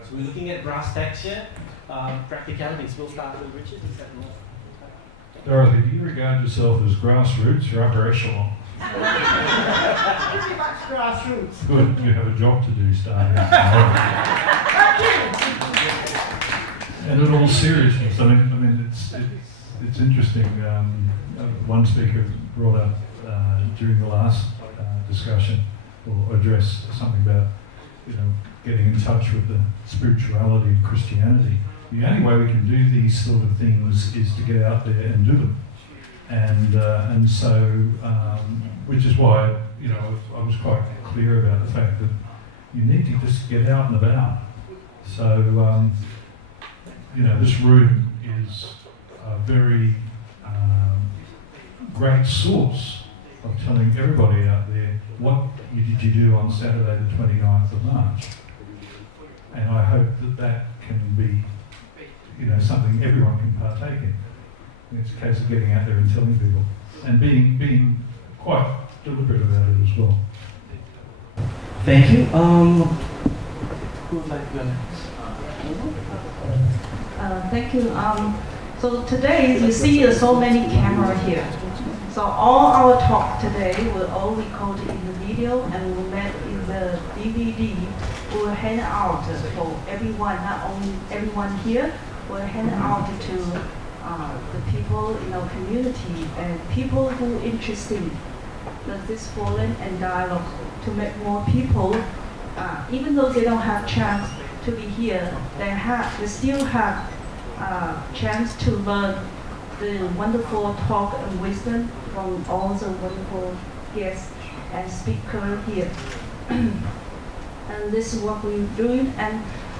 So we're looking at brass tacks here, practicalities. We'll start with Richard. Dorothy, do you regard yourself as grassroots or upper echelon? Pretty much grassroots. Good, you have a job to do starting. And in all seriousness, I mean, it's interesting. One speaker brought up during the last discussion or address something about, getting in touch with the spirituality of Christianity. The only way we can do these sort of things is to get out there and do them. And so, which is why, I was quite clear about the fact that you need to just get out and about. So, this room is a very great source of telling everybody out there what did you do on Saturday the 29th of March. And I hope that can be, something everyone can partake in. It's a case of getting out there and telling people, and being quite deliberate about it as well. Thank you. Who would like to go next? Thank you. So today you see so many cameras here. So all our talk today will all record in the video and will make in the DVD. We'll hand out for everyone, not only everyone here. We'll hand out to the people in our community and people who are interested in this forum and dialogue to make more people, even though they don't have chance to be here, they still have chance to learn the wonderful talk and wisdom from all the wonderful guests and speakers here. And this is what we're doing.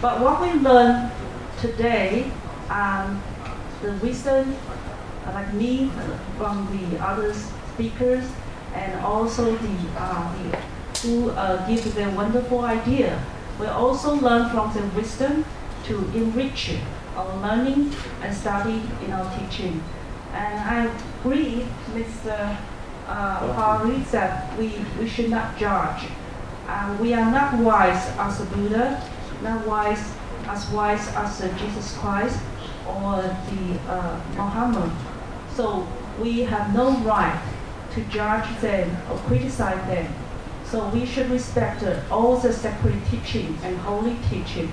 But what we learned today, the wisdom, like me, from the other speakers, and also who give their wonderful idea. We also learn from the wisdom to enrich our learning and study in our teaching. And I agree, Mr. Farid, that we should not judge. We are not wise as a Buddha, not wise as Jesus Christ or the Muhammad. So we have no right to judge them or criticize them. So we should respect all the sacred teaching and holy teaching.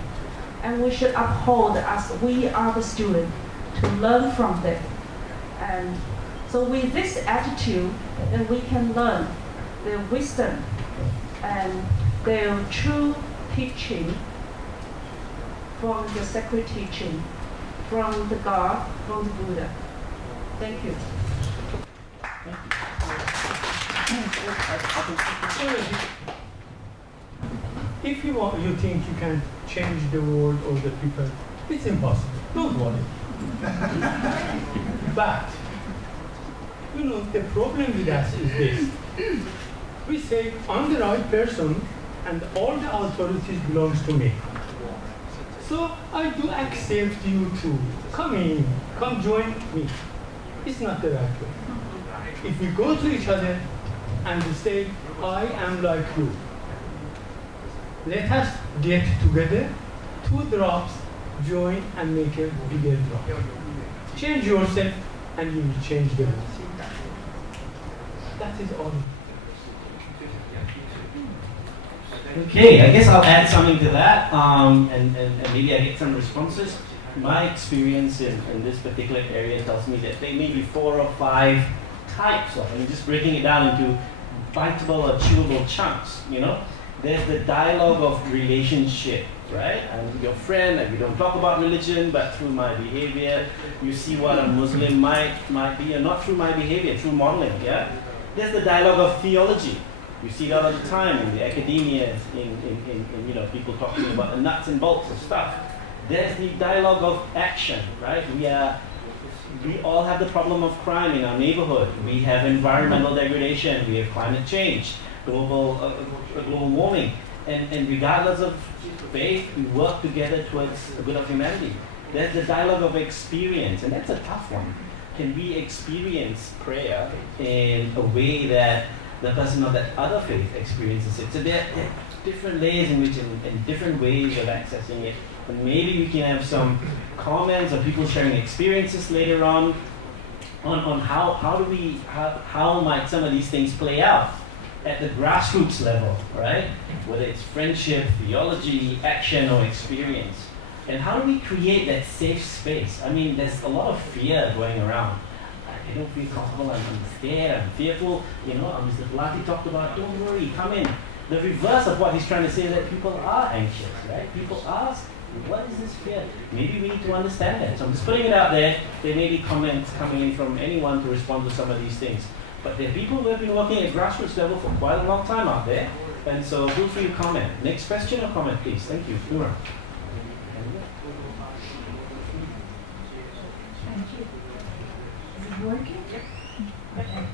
And we should uphold as we are the student to learn from them. And so with this attitude, then we can learn their wisdom and their true teaching from the sacred teaching, from the God, from the Buddha. Thank you. If you think you can change the world or the people, it's impossible. Don't worry. But, the problem with us is this. We say, I'm the right person and all the authorities belongs to me. So I do accept you to come in, come join me. It's not the right way. If we go to each other and we say, I am like you, let us get together, 2 drops, join and make a bigger drop. Change yourself and you will change the world. That is all. Okay, I guess I'll add something to that, and maybe I get some responses. My experience in this particular area tells me that there may be 4 or 5 types of, just breaking it down into biteable or chewable chunks, There's the dialogue of relationship, right? I'm your friend, and we don't talk about religion, but through my behavior, you see what a Muslim might be, and not through my behavior, through modeling, yeah? There's the dialogue of theology. You see that all the time in the academia, in people talking about the nuts and bolts of stuff. There's the dialogue of action, right? We all have the problem of crime in our neighborhood. We have environmental degradation. We have climate change, global warming. And regardless of faith, we work together towards the good of humanity. There's the dialogue of experience, and that's a tough one. Can we experience prayer in a way that the person of that other faith experiences it? So there are different layers in which, and different ways of accessing it. And maybe we can have some comments or people sharing experiences later on how might some of these things play out at the grassroots level, right? Whether it's friendship, theology, action, or experience. And how do we create that safe space? There's a lot of fear going around. I don't feel comfortable, I'm scared, I'm fearful. Mr. Falarti talked about, don't worry, come in. The reverse of what he's trying to say is that people are anxious, right? People ask, what is this fear? Maybe we need to understand that. So I'm just putting it out there. There may be comments coming in from anyone to respond to some of these things. But there are people who have been working at grassroots level for quite a long time out there. And so feel free to comment. Next question or comment, please. Thank you. Nura. Thank you. Is it working? Okay.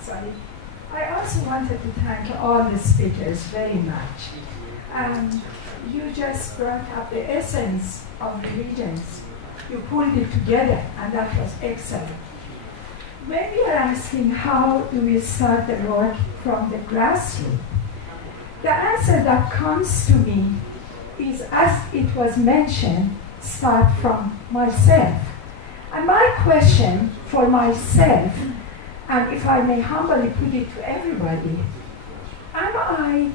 Sorry. I also wanted to thank all the speakers very much. You just brought up the essence of religions. You pulled it together, and that was excellent. When we are asking how do we start the work from the grassroots, The answer that comes to me is, as it was mentioned, start from myself. And my question for myself, and if I may humbly put it to everybody, am I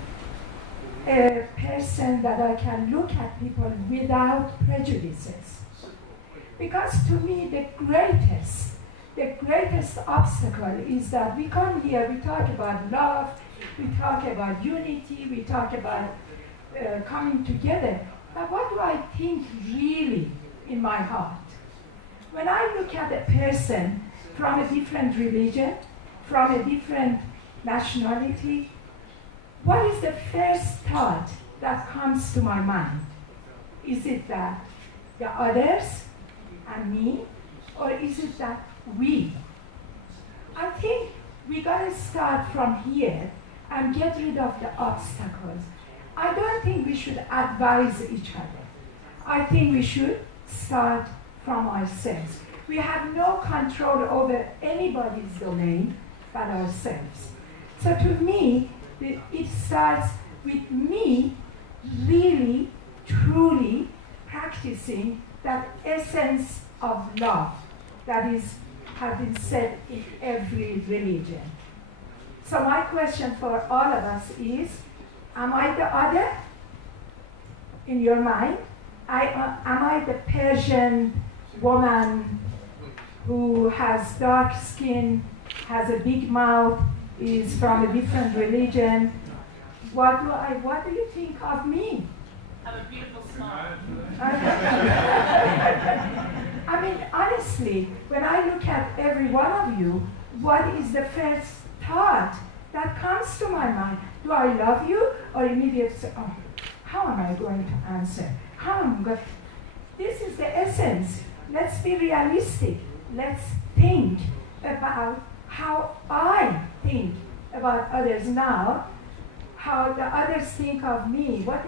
a person that I can look at people without prejudices? Because to me, the greatest obstacle is that we come here, we talk about love, we talk about unity, we talk about coming together. But what do I think really in my heart? When I look at a person from a different religion, from a different nationality, what is the first thought that comes to my mind? Is it that the others and me, or is it that we? I think we gotta start from here and get rid of the obstacles. I don't think we should advise each other. I think we should start from ourselves. We have no control over anybody's domain but ourselves. So to me, it starts with me really, truly practicing that essence of love that has been said in every religion. So my question for all of us is, am I the other in your mind? Am I the Persian woman who has dark skin, has a big mouth, is from a different religion? What do you think of me? I have a beautiful smile. I mean, honestly, when I look at every one of you, what is the first thought that comes to my mind? Do I love you? Or immediately say, oh, how am I going to answer? How am I going? This is the essence. Let's be realistic. Let's think about how I think about others now, how the others think of me. What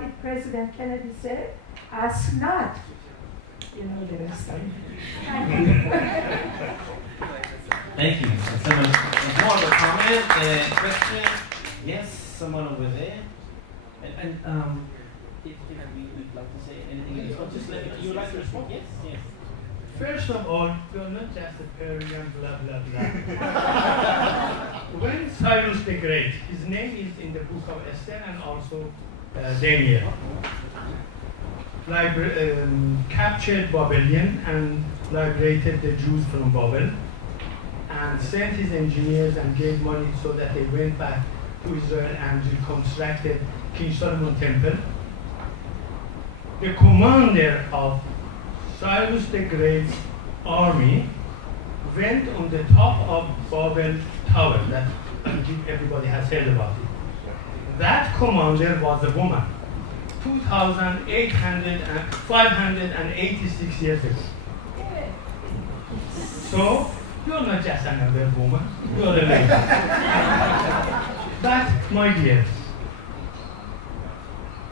did President Kennedy say? Ask not. You know the rest of it. Thank you. Someone more of a comment, question? Yes, someone over there. And if we'd like to say anything else, just let me know. You would like to respond? Yes, yes. First of all, you're not just a Persian, blah, blah, blah. When Cyrus the Great, his name is in the book of Esther and also Daniel, captured Babylon and liberated the Jews from Babel, and sent his engineers and gave money so that they went back to Israel and reconstructed King Solomon Temple. The commander of Cyrus the Great's army went on the top of Babel Tower, that everybody has heard about it. That commander was a woman, 586 years ago. So, you're not just another woman, you're a lady. But, my dears,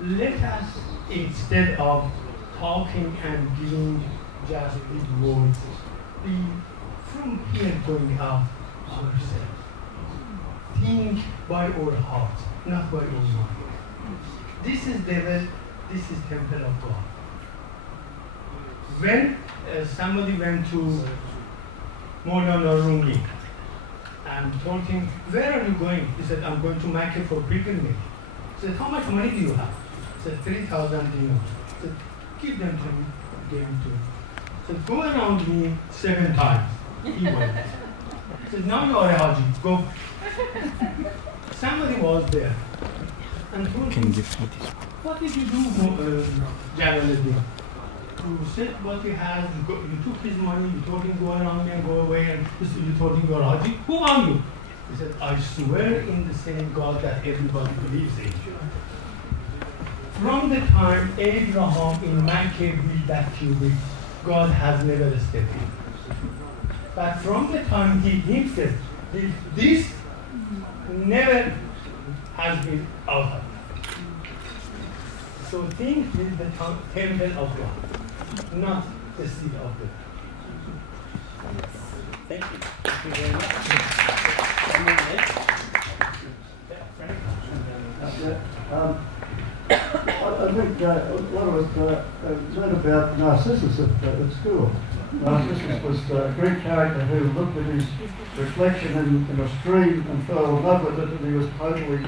let us, instead of talking and giving just big words, be from here going out ourselves. Think by our heart, not by our mind. This is devil, this is temple of God. When somebody went to Maulana Rumi and told him, where are you going? He said, I'm going to Mecca for pilgrimage. He said, how much money do you have? He said, 3,000 dinars. He said, give them to me. Gave him to him. He said, go around me 7 times. He went. He said, now you are a Haji, go. Somebody was there and told him, what did you do, Jalaluddin? You said what he has, you took his money, you told him go around and go away, and you told him you're Haji. Who are you? He said, I swear in the same God that everybody believes in. From the time Abraham in Mecca built that cubit, God has never stepped in. But from the time he himself did this, never has been out of it. So think with the temple of God, not the seed of God. Thank you. Thank you very much. I think a lot of us learned about Narcissus at school. Narcissus was a Greek character who looked at his reflection in a stream and fell in love with it, and he was totally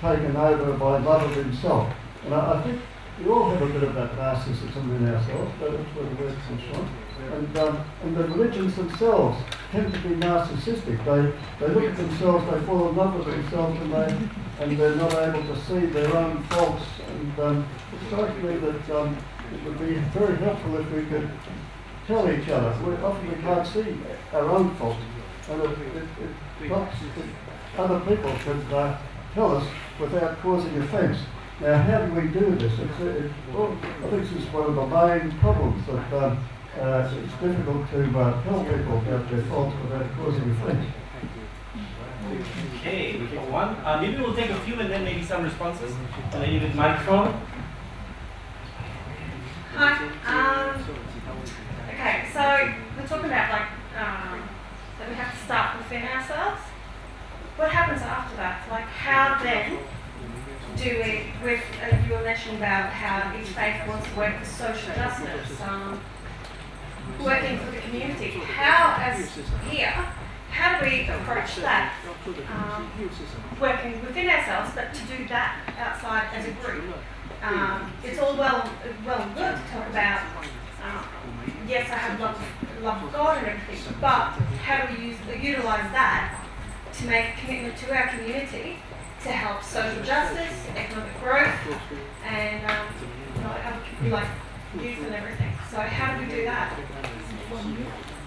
taken over by love of himself. And I think we all have a bit of that narcissism in ourselves, but that's where the word comes from. And the religions themselves tend to be narcissistic. They look at themselves, they fall in love with themselves, and they're not able to see their own faults. And it strikes me that it would be very helpful if we could tell each other. Often we can't see our own faults, and it helps if other people could tell us without causing offence. Now, how do we do this? I think this is one of the main problems, that it's difficult to tell people about their faults without causing offence. Okay, we've got one. Maybe we'll take a few and then maybe some responses. The lady with the microphone. Hi. Okay, so we're talking about that we have to start within ourselves. What happens after that? Like, how then do we, with you were mentioning about how each faith wants to work for social justice, working for the community. How, as here, how do we approach that? Working within ourselves, but to do that outside as a group. It's all well and good to talk about, yes, I have love of God and everything, but how do we utilise that to make a commitment to our community to help social justice, economic growth, and like youth and everything. So how do we do that?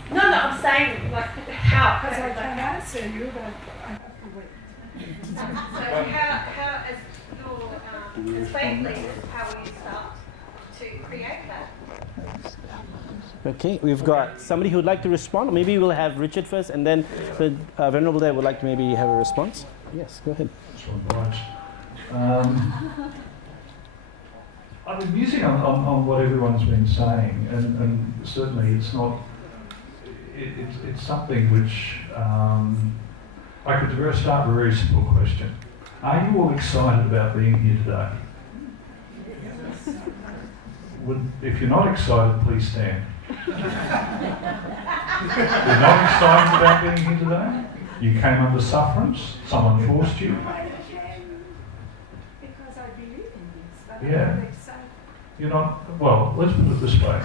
No, I'm saying like how. Because I can answer you, but I have to wait. So how as your as faith leaders, how will you start to create that? Okay, we've got somebody who would like to respond. Maybe we'll have Richard first, and then the Venerable there would like to maybe have a response. Yes, go ahead. I've been musing on what everyone's been saying, and certainly it's not. It's something which I could start with a very simple question. Are you all excited about being here today? If you're not excited, please stand. You're not excited about being here today? You came under sufferance? Someone forced you? Because I believe in this, but Yeah. I'm not excited. You're not, well, let's put it this way.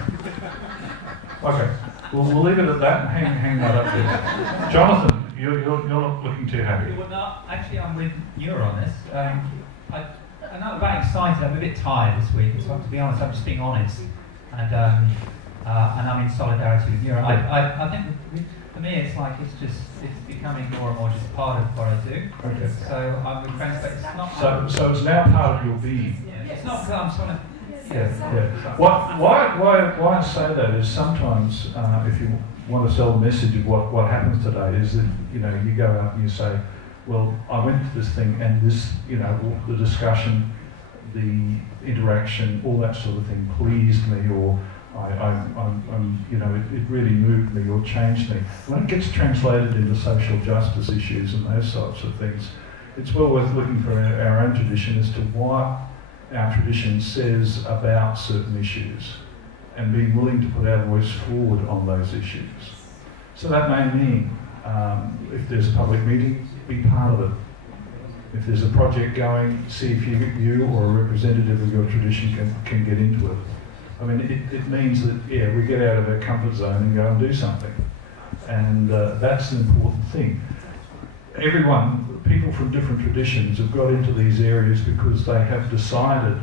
Okay, we'll leave it at that and hang that up there. Jonathan, you're not looking too happy. Well, no, actually, I'm with you on this. I'm not very excited. I'm a bit tired this week, so to be honest, I'm just being honest. And I'm in solidarity with Nura. I think for me, it's like it's becoming more and more just part of what I do. Okay. So I'm with friends, but it's not. So it's now part of your being. Yeah, it's not because I'm sort of. Yeah. Why I say that is sometimes if you want to sell the message of what happens today is that you go out and you say, well, I went to this thing and this the discussion, the interaction, all that sort of thing pleased me, or it really moved me or changed me. When it gets translated into social justice issues and those sorts of things, it's well worth looking for our own tradition as to what our tradition says about certain issues and being willing to put our voice forward on those issues. So that may mean if there's a public meeting, be part of it. If there's a project going, see if you or a representative of your tradition can get into it. I mean, it means that, we get out of our comfort zone and go and do something. And that's an important thing. People from different traditions have got into these areas because they have decided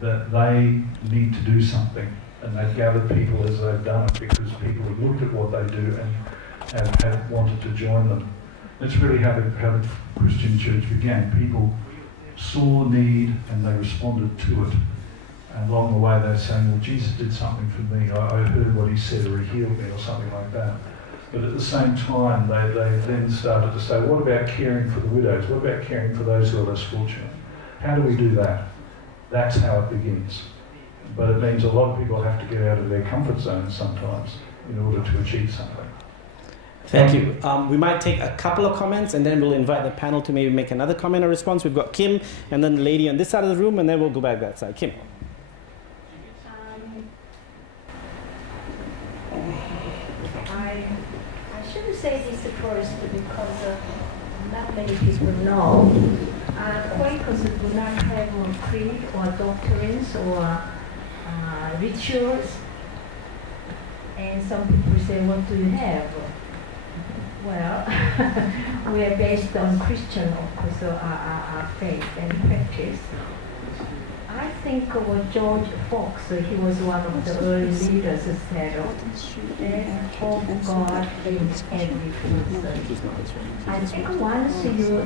that they need to do something. And they've gathered people as they've done it because people have looked at what they do and have wanted to join them. That's really how the Christian church began. People saw the need and they responded to it. And along the way they're saying, well, Jesus did something for me. I heard what he said, or he healed me, or something like that. But at the same time, they then started to say, what about caring for the widows? What about caring for those who are less fortunate? How do we do that? That's how it begins. But it means a lot of people have to get out of their comfort zone sometimes in order to achieve something. Thank you. We might take a couple of comments and then we'll invite the panel to maybe make another comment or response. We've got Kim and then the lady on this side of the room, and then we'll go back that side. Kim. I shouldn't say this first because not many people know. Quakers do not have a creed or doctrines or rituals. And some people say, what do you have? Well, we are based on Christian, of course, our faith and practice. I think George Fox, he was one of the early leaders, said, there's hope God in every person. I think once you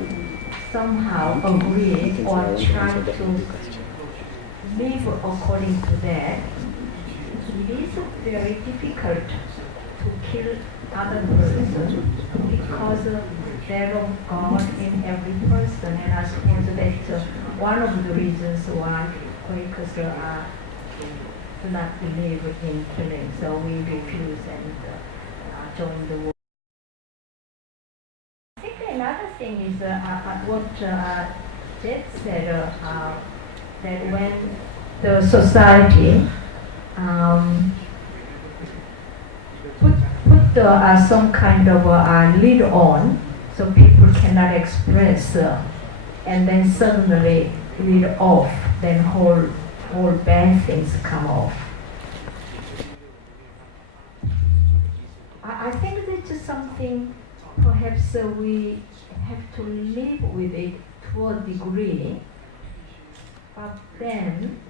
somehow agree or try to live according to that, it is very difficult to kill other person because there of God in every person, and I suppose that's one of the reasons why Quakers do not believe in killing, so we refuse and join the war. I think another thing is what Jeff said, that when the society put some kind of lid on, so people cannot express, and then suddenly lid off, then whole bad things come off. I think that's something perhaps we have to live with it to a degree, but then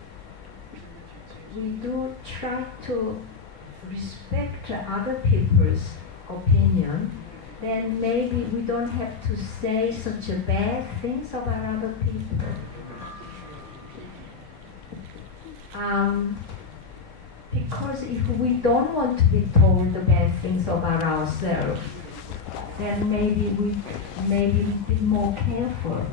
we do try to respect other people's opinion, then maybe we don't have to say such bad things about other people. Because if we don't want to be told the bad things about ourselves, then maybe we be more careful.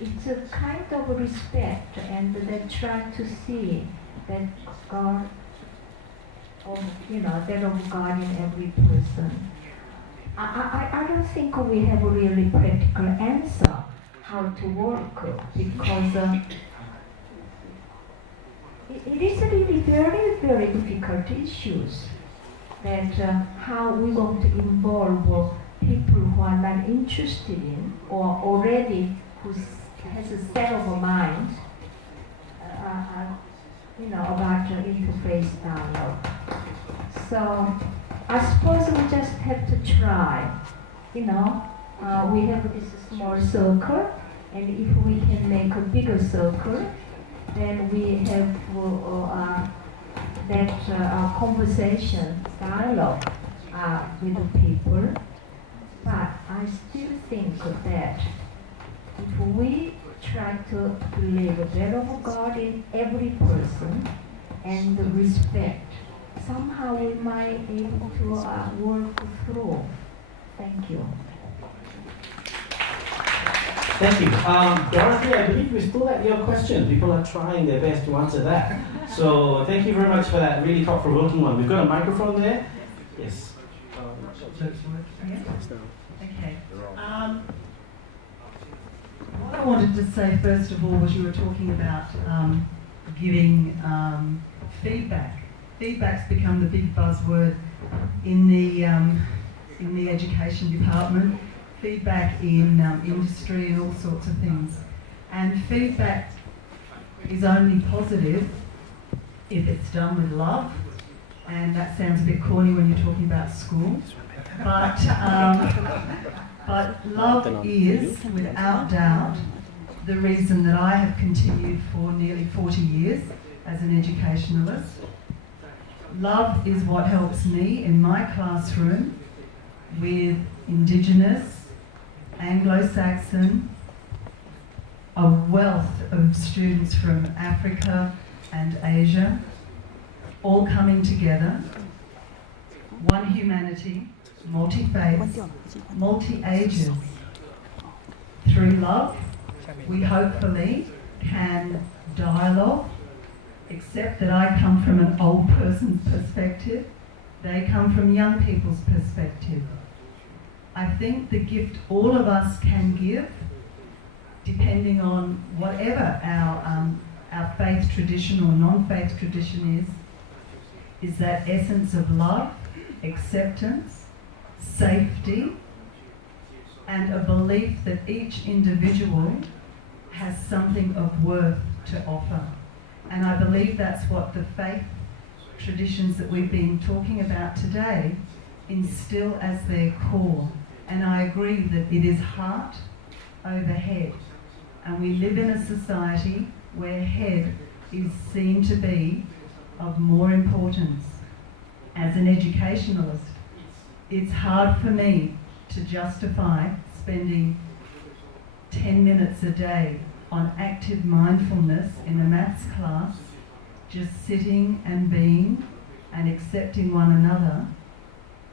It's a kind of respect, and they try to see that God, that of God in every person. I don't think we have a really practical answer how to work, because it is really very, very difficult issues that how we want to involve people who are not interested in or already who has a set of a mind about interfaith dialogue. So I suppose we just have to try. We have this small circle, and if we can make a bigger circle, then we have that conversation, dialogue with the people. But I still think that if we try to believe that of God in every person and respect, somehow we might be able to work through. Thank you. Thank you. Dorothy, I believe we're still at your question. People are trying their best to answer that. So thank you very much for that really thought-provoking one. We've got a microphone there. Yes. Okay. What I wanted to say first of all was you were talking about giving feedback. Feedback's become the big buzzword in the education department. Feedback in industry and all sorts of things. And feedback is only positive if it's done with love, and that sounds a bit corny when you're talking about school, but love is, without doubt, the reason that I have continued for nearly 40 years as an educationalist. Love is what helps me in my classroom with Indigenous, Anglo-Saxon, a wealth of students from Africa and Asia, all coming together, one humanity, multi-faiths, multi-ages. Through love, we hopefully can dialogue, accept that I come from an old person's perspective, They come from young people's perspective. I think the gift all of us can give, depending on whatever our faith tradition or non-faith tradition is that essence of love, acceptance, safety, and a belief that each individual has something of worth to offer. And I believe that's what the faith traditions that we've been talking about today instill as their core. And I agree that it is heart over head. And we live in a society where head is seen to be of more importance. As an educationalist, it's hard for me to justify spending 10 minutes a day on active mindfulness in a maths class, just sitting and being and accepting one another,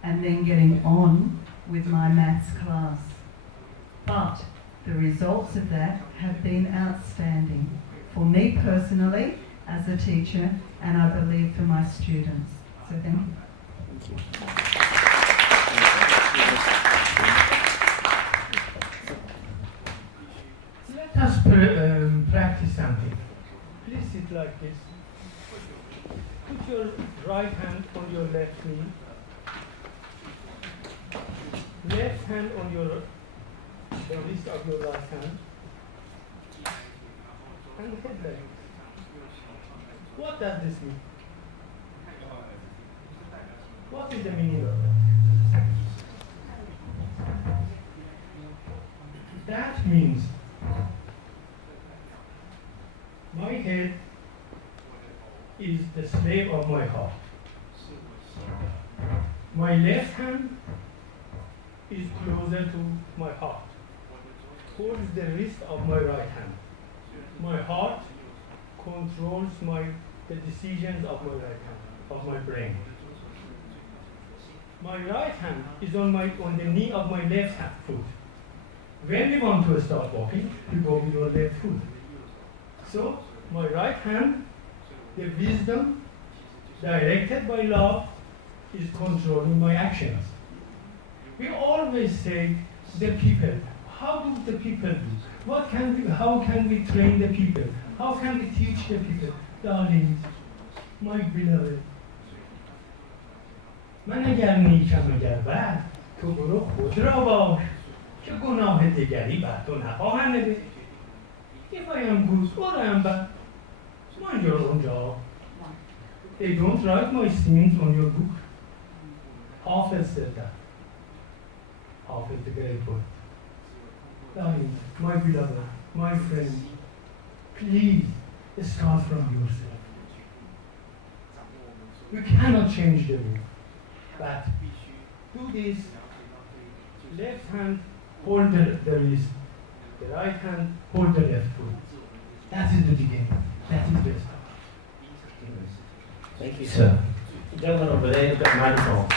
and then getting on with my maths class. But the results of that have been outstanding for me personally as a teacher, and I believe for my students. So thank you. Let us practice something. Please sit like this. Put your right hand on your left knee. Left hand on the wrist of your right hand. And head like this. What does this mean? What is the meaning of that? That means my head is the slave of my heart. My left hand is closer to my heart, holds the wrist of my right hand. My heart controls the decisions of my right hand, of my brain. My right hand is on the knee of my left foot. When we want to start walking, we go with our left foot. So my right hand, the wisdom directed by love, is controlling my actions. We always say the people. How do the people do? How can we train the people? How can we teach the people? Darlings, my beloved. من اگر نیکم اگر بد تو برو خود را باش که گناه دیگری بر تو نخواهند نوشت. If I am good or I am bad, mind your own job. They don't write my sins on your book. Hafiz said that. Hafiz, the great poet. Darling, my beloved, my friend, please start from yourself. We cannot change the world, but do this. Left hand, hold the wrist. The right hand, hold the left foot. That is the beginning. That is best. Thank you, sir. Gentleman over there, you've got a microphone.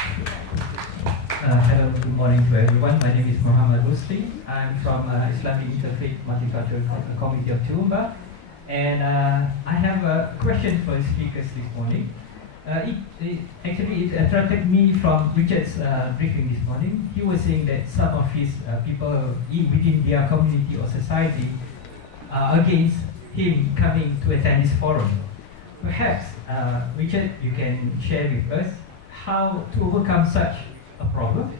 Hello, good morning to everyone. My name is Muhammad Rusli. I'm from Islamic Interfaith Multicultural Community of Toowoomba. And I have a question for the speakers this morning. It attracted me from Richard's briefing this morning. He was saying that some of his people within their community or society are against him coming to attend this forum. Perhaps, Richard, you can share with us how to overcome such a problem,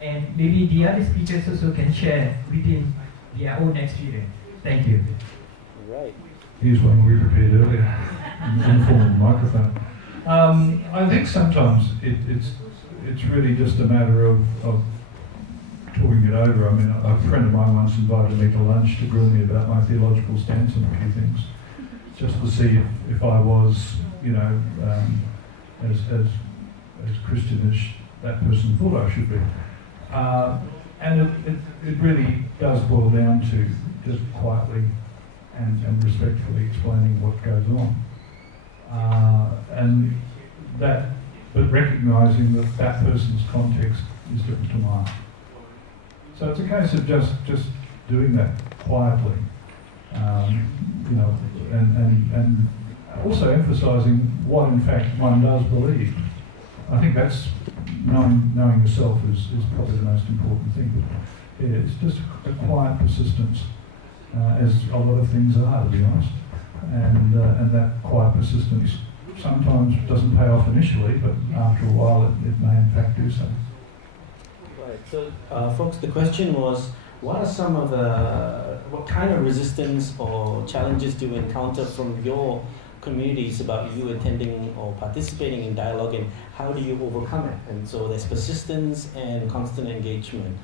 and maybe the other speakers also can share within their own experience. Thank you. Right. Here's one we prepared earlier, informal microphone. I think sometimes it's really just a matter of talking it over. I mean, a friend of mine once invited me to lunch to grill me about my theological stance on a few things, just to see if I was, as Christian as that person thought I should be. And it really does boil down to just quietly and respectfully explaining what goes on. But recognising that person's context is different to mine. So it's a case of just doing that quietly, and also emphasising what in fact one does believe. I think that's knowing yourself is probably the most important thing. But yeah, it's just a quiet persistence, as a lot of things are, to be honest. And that quiet persistence sometimes doesn't pay off initially, but after a while it may in fact do so. Right. So, folks, the question was, what kind of resistance or challenges do you encounter from your communities about you attending or participating in dialogue, and how do you overcome it? And so there's persistence and constant engagement.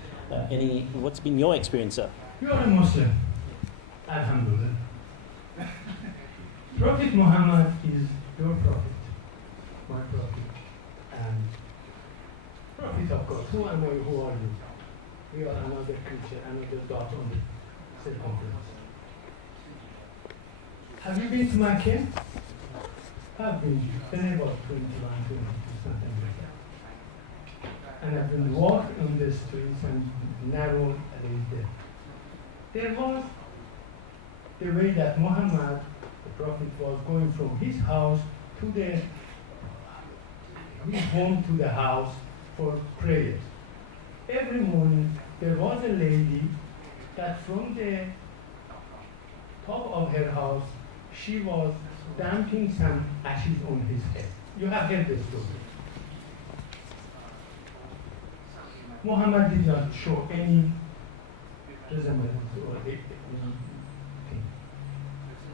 What's been your experience, sir? You are a Muslim. Alhamdulillah. Prophet Muhammad is your prophet, my prophet, and prophet of God. Who am I? Who are you? We are another creature, another dot on the circumference. Have you been to my camp? I've been about 21, 22, something like that. And I've been walked on the streets and narrow alleys there. There was the way that Muhammad, the prophet, was going from his house to his home to the house for prayers. Every morning there was a lady that from the top of her house, she was dumping some ashes on his head. You have heard the story. Muhammad did not show any resemblance or anything.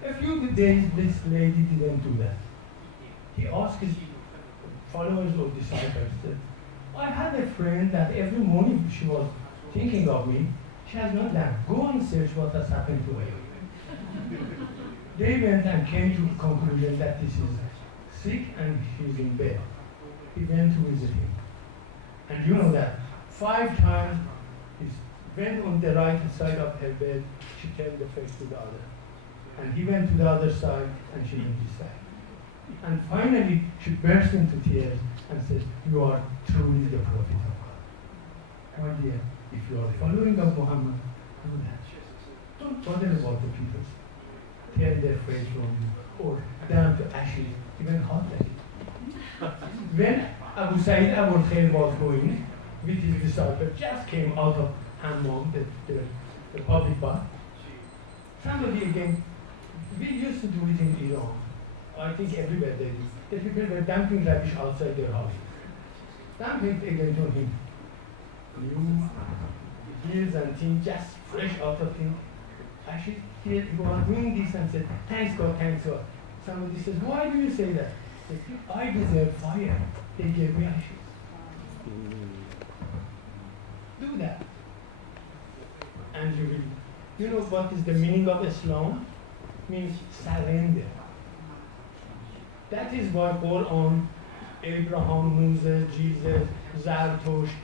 A few days, this lady didn't do that. He asked his followers or disciples, said, I had a friend that every morning she was thinking of me. She has not done. Go and search what has happened to her. They went and came to the conclusion that this is sick and she's in bed. He went to visit him. And you know that 5 times he went on the right side of her bed, she turned the face to the other. And he went to the other side and she went this side. And finally she burst into tears and said, you are truly the prophet of God. My dear, if you are following of Muhammad, do that. Don't bother about the people. Tear their face from you, or damn to ashes, even hot like it. When Abu Sa'id Abu Khair was going with his disciple, just came out of Hammam, the public bath. Somebody again, we used to do it in Iran. I think everywhere they do. The people were dumping rubbish outside their house. Dumping again to him. New years and things, just fresh out of him. Actually, you are doing this and said, thanks God, thanks God. Somebody says, why do you say that? I deserve fire. They gave me ashes. Do that. And you will. You know what is the meaning of Islam? It means surrender. That is why Quran, Abraham, Moses, Jesus, Zarathustra,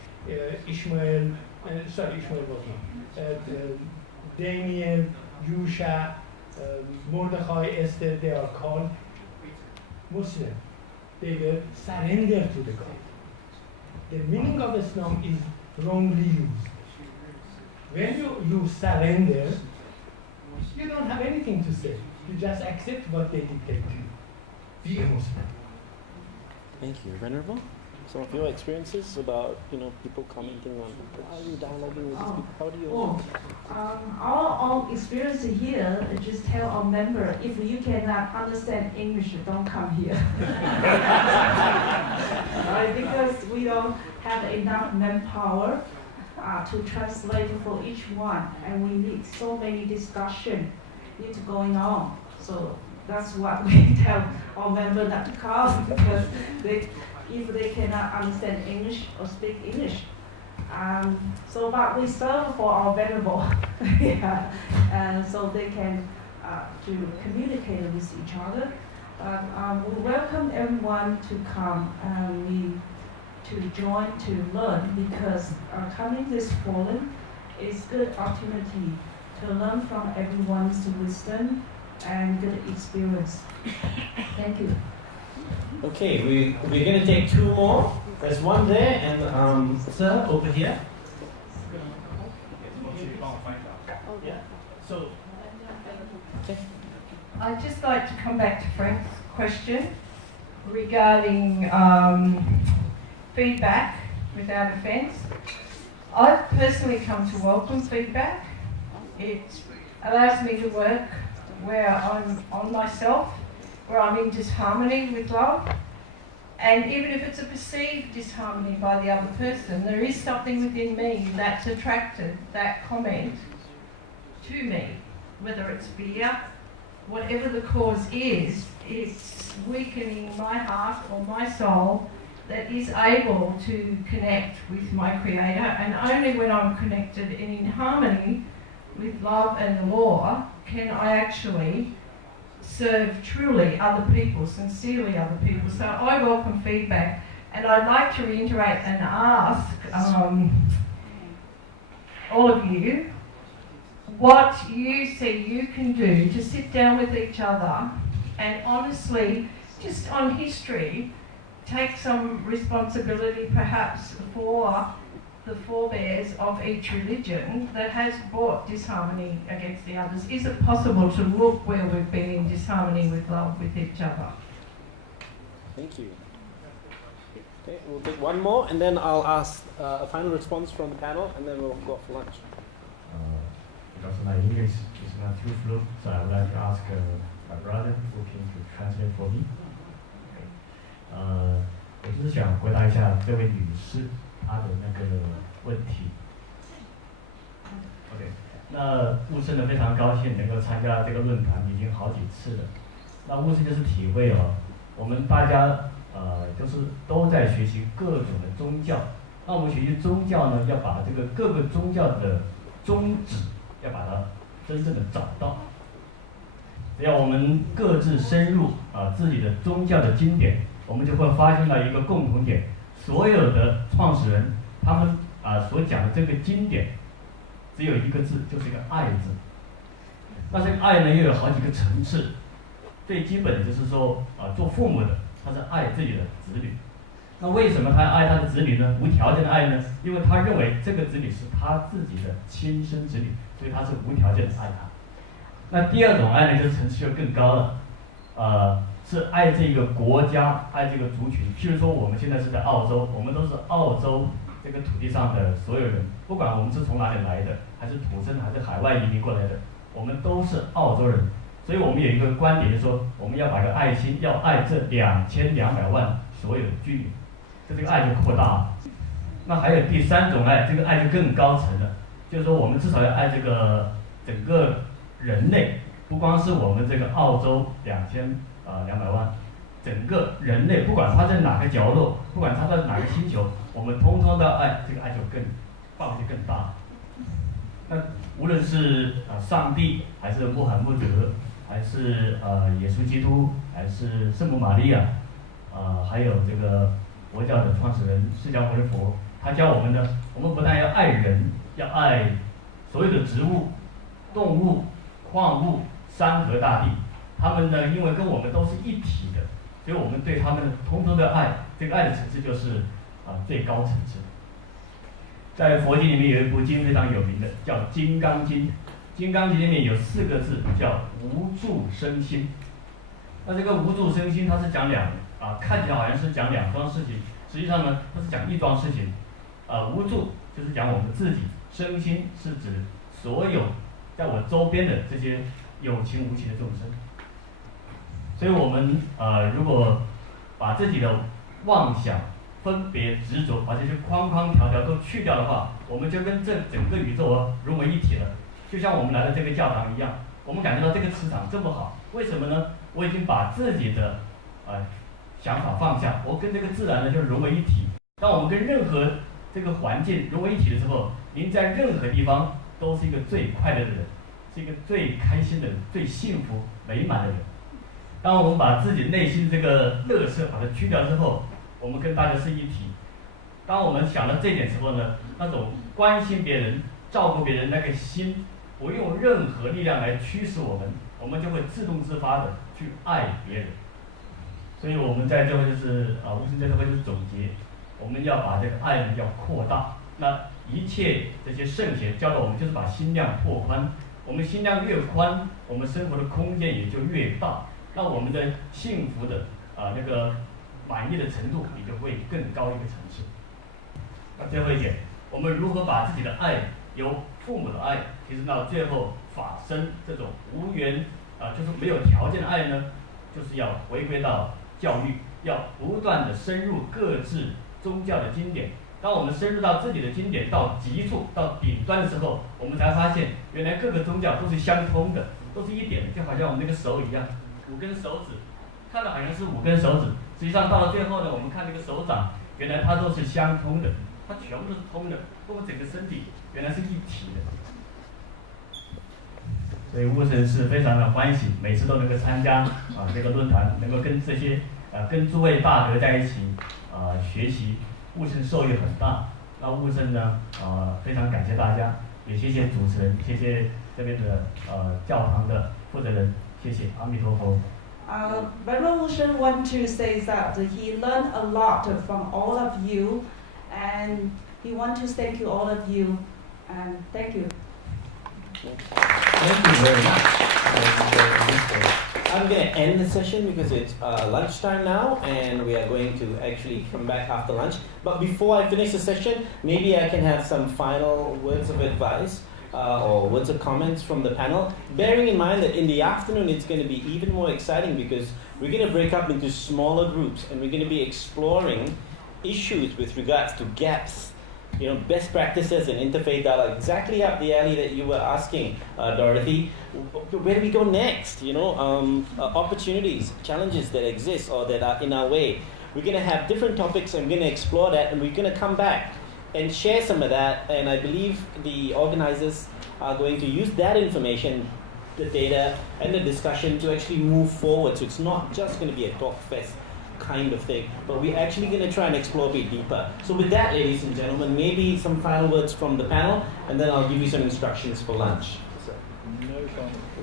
Ishmael was not. Daniel, Yusha, Mordechai, Esther, they are called Muslim. They were surrendered to the God. The meaning of Islam is wrongly used. When you surrender, you don't have anything to say. You just accept what they dictate to you. Be a Muslim. Thank you. Venerable? Some of your experiences about, people commenting on, how are you dialoguing with these people? How do you... Our own experience here, just tell our member, if you cannot understand English, don't come here. Right? Because we don't have enough manpower to translate for each one, and we need so many discussions going on. So that's what we tell our member not to come, because if they cannot understand English or speak English. But we serve for our Venerable, yeah, and so they can to communicate with each other. We welcome everyone to come to join, to learn, because coming this forum is good opportunity to learn from everyone's wisdom and good experience. Thank you. Okay, we're going to take 2 more. There's one there, and sir, over here. Yeah. So, okay. I'd just like to come back to Frank's question regarding feedback without offence. I've personally come to welcome feedback. It allows me to work where I'm on myself, where I'm in disharmony with love. And even if it's a perceived disharmony by the other person, there is something within me that's attracted that comment to me. Whether it's fear, whatever the cause is, it's weakening my heart or my soul that is able to connect with my Creator. And only when I'm connected and in harmony with love and the law can I actually serve truly other people, sincerely other people. So I welcome feedback, and I'd like to reiterate and ask all of you what you see you can do to sit down with each other and honestly, just on history, take some responsibility perhaps for the forebears of each religion that has brought disharmony against the others. Is it possible to look where we've been in disharmony with love with each other? Thank you. Okay, we'll take one more and then I'll ask a final response from the panel and then we'll go off for lunch. Because my English is not too fluent, so I would like to ask my brother who came to translate for me. 我就是想回答一下这位女士她的那个问题。OK， 那牧师呢非常高兴能够参加这个论坛，已经好几次了。那牧师就是体会哦，我们大家就是都在学习各种的宗教。那我们学习宗教呢，要把这个各个宗教的宗旨，要把它真正的找到。只要我们各自深入自己的宗教的经典，我们就会发现到一个共同点：所有的创始人他们所讲的这个经典，只有一个字，就是一个爱字。那这个爱呢，又有好几个层次。最基本的就是说做父母的他是爱自己的子女。那为什么他爱他的子女呢？无条件的爱呢？因为他认为这个子女是他自己的亲生子女，所以他是无条件的爱他。那第二种爱呢，就是层次就更高了，是爱这个国家，爱这个族群。譬如说，我们现在是在澳洲，我们都是澳洲这个土地上的所有人，不管我们是从哪里来的，还是土生还是海外移民过来的，我们都是澳洲人。所以我们有一个观点，就是说，我们要把这个爱心要爱这2200万所有的居民，这个爱就扩大了。那还有第三种爱，这个爱就更高层了，就是说我们至少要爱这个整个人类，不光是我们这个澳洲2200万，整个人类，不管他在哪个角落，不管他在哪个星球，我们通通的爱，这个爱就更范围就更大。那无论是上帝，还是穆罕默德，还是耶稣基督，还是圣母玛利亚，还有这个佛教的创始人释迦牟尼佛，他教我们呢，我们不但要爱人，要爱所有的植物、动物、矿物、山河大地，他们呢，因为跟我们都是一体的，所以我们对他们通通的爱，这个爱的层次就是最高层次。在佛经里面有一部经非常有名的，叫《金刚经》。《金刚经》里面有4个字，叫无住生心。那这个无住生心，它是讲看起来好像是讲2桩事情，实际上呢，它是讲1桩事情。无住就是讲我们自己，生心是指所有在我周边的这些有情无情的众生。所以我们如果把自己的妄想、分别、执着，把这些框框条条都去掉的话，我们就跟这整个宇宙融为一体了。就像我们来到这个教堂一样，我们感觉到这个磁场这么好，为什么呢？我已经把自己的想法放下，我跟这个自然呢就融为一体。当我们跟任何这个环境融为一体的时候，您在任何地方都是一个最快乐的人，是一个最开心的人，最幸福美满的人。当我们把自己内心这个垃圾把它去掉之后，我们跟大家是一体。当我们想到这点时候呢，那种关心别人、照顾别人那个心，不用任何力量来驱使我们，我们就会自动自发的去爱别人。所以我们在这会就是无声在这会就是总结，我们要把这个爱呢要扩大。那一切这些圣贤教导我们，就是把心量拓宽。我们心量越宽，我们生活的空间也就越大。那我们的幸福的那个满意的程度也就会更高一个层次。那最后一点，我们如何把自己的爱由父母的爱提升到最后法身这种无缘就是没有条件的爱呢？就是要回归到教育，要不断的深入各自宗教的经典。当我们深入到自己的经典到极处、到顶端的时候，我们才发现原来各个宗教都是相通的，都是一点的，就好像我们那个手一样，5根手指，看到好像是5根手指，实际上到了最后呢，我们看那个手掌，原来它都是相通的，它全部都是通的，跟我们整个身体原来是一体的。所以悟生是非常的欢喜，每次都能够参加这个论坛，能够跟这些跟诸位大德在一起学习，悟生受益很大。那悟生呢非常感谢大家，也谢谢主持人，谢谢这边的教堂的负责人，谢谢阿弥陀佛。Venerable Shen want to say that he learned a lot from all of you, and he want to thank you all of you, and thank you. Thank you very much. I'm going to end the session because it's lunchtime now and we are going to actually come back after lunch. But before I finish the session, maybe I can have some final words of advice or words of comments from the panel. Bearing in mind that in the afternoon it's going to be even more exciting because we're going to break up into smaller groups and we're going to be exploring issues with regards to gaps. You know, best practices in interfaith dialogue, exactly up the alley that you were asking, Dorothy. Where do we go next? You know, opportunities, challenges that exist or that are in our way. We're going to have different topics and we're going to explore that and we're going to come back and share some of that. And I believe the organizers are going to use that information, the data and the discussion to actually move forward. So it's not just going to be a talk fest kind of thing, but we're actually going to try and explore a bit deeper. So with that, ladies and gentlemen, maybe some final words from the panel, and then I'll give you some instructions for lunch. So,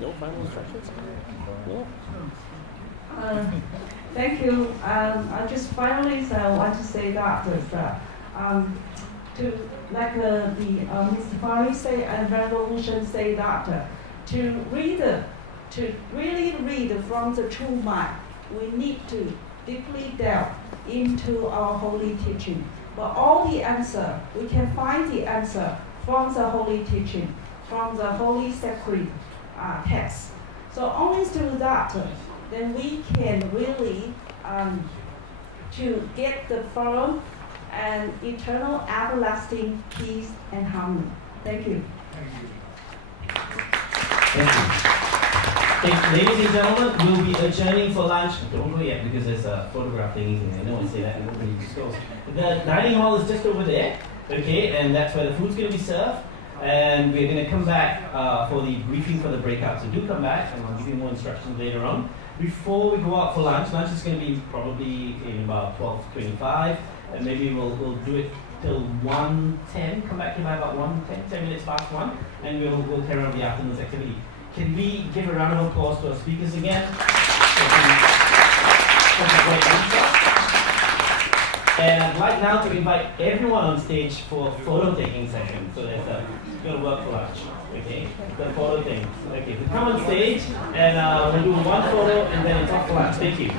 no final instructions? No? Thank you. I just finally want to say that to like the Mozaffari say and Venerable Shen say that to really read from the true mind, we need to deeply delve into our holy teaching. But all the answer, we can find the answer from the holy teaching, from the holy sacred text. So only through that, then we can really to get the firm and eternal everlasting peace and harmony. Thank you. Thank you. Ladies and gentlemen, we'll be adjourning for lunch. Don't go yet because there's a photograph thing. I know I say that and nobody just goes. The dining hall is just over there, okay, and that's where the food's going to be served. And we're going to come back for the briefing for the breakout. So do come back and I'll give you more instructions later on. Before we go out for lunch, lunch is going to be probably in about 12:25, and maybe we'll do it till 1:10. Come back here by about 1:10, 10 minutes past 1, and we'll carry on the afternoon's activity. Can we give a round of applause to our speakers again? And I'd like now to invite everyone on stage for a photo taking session. So that's going to work for lunch. Okay, the photo thing. Okay, so come on stage and we'll do one photo and then it's off for lunch. Thank you.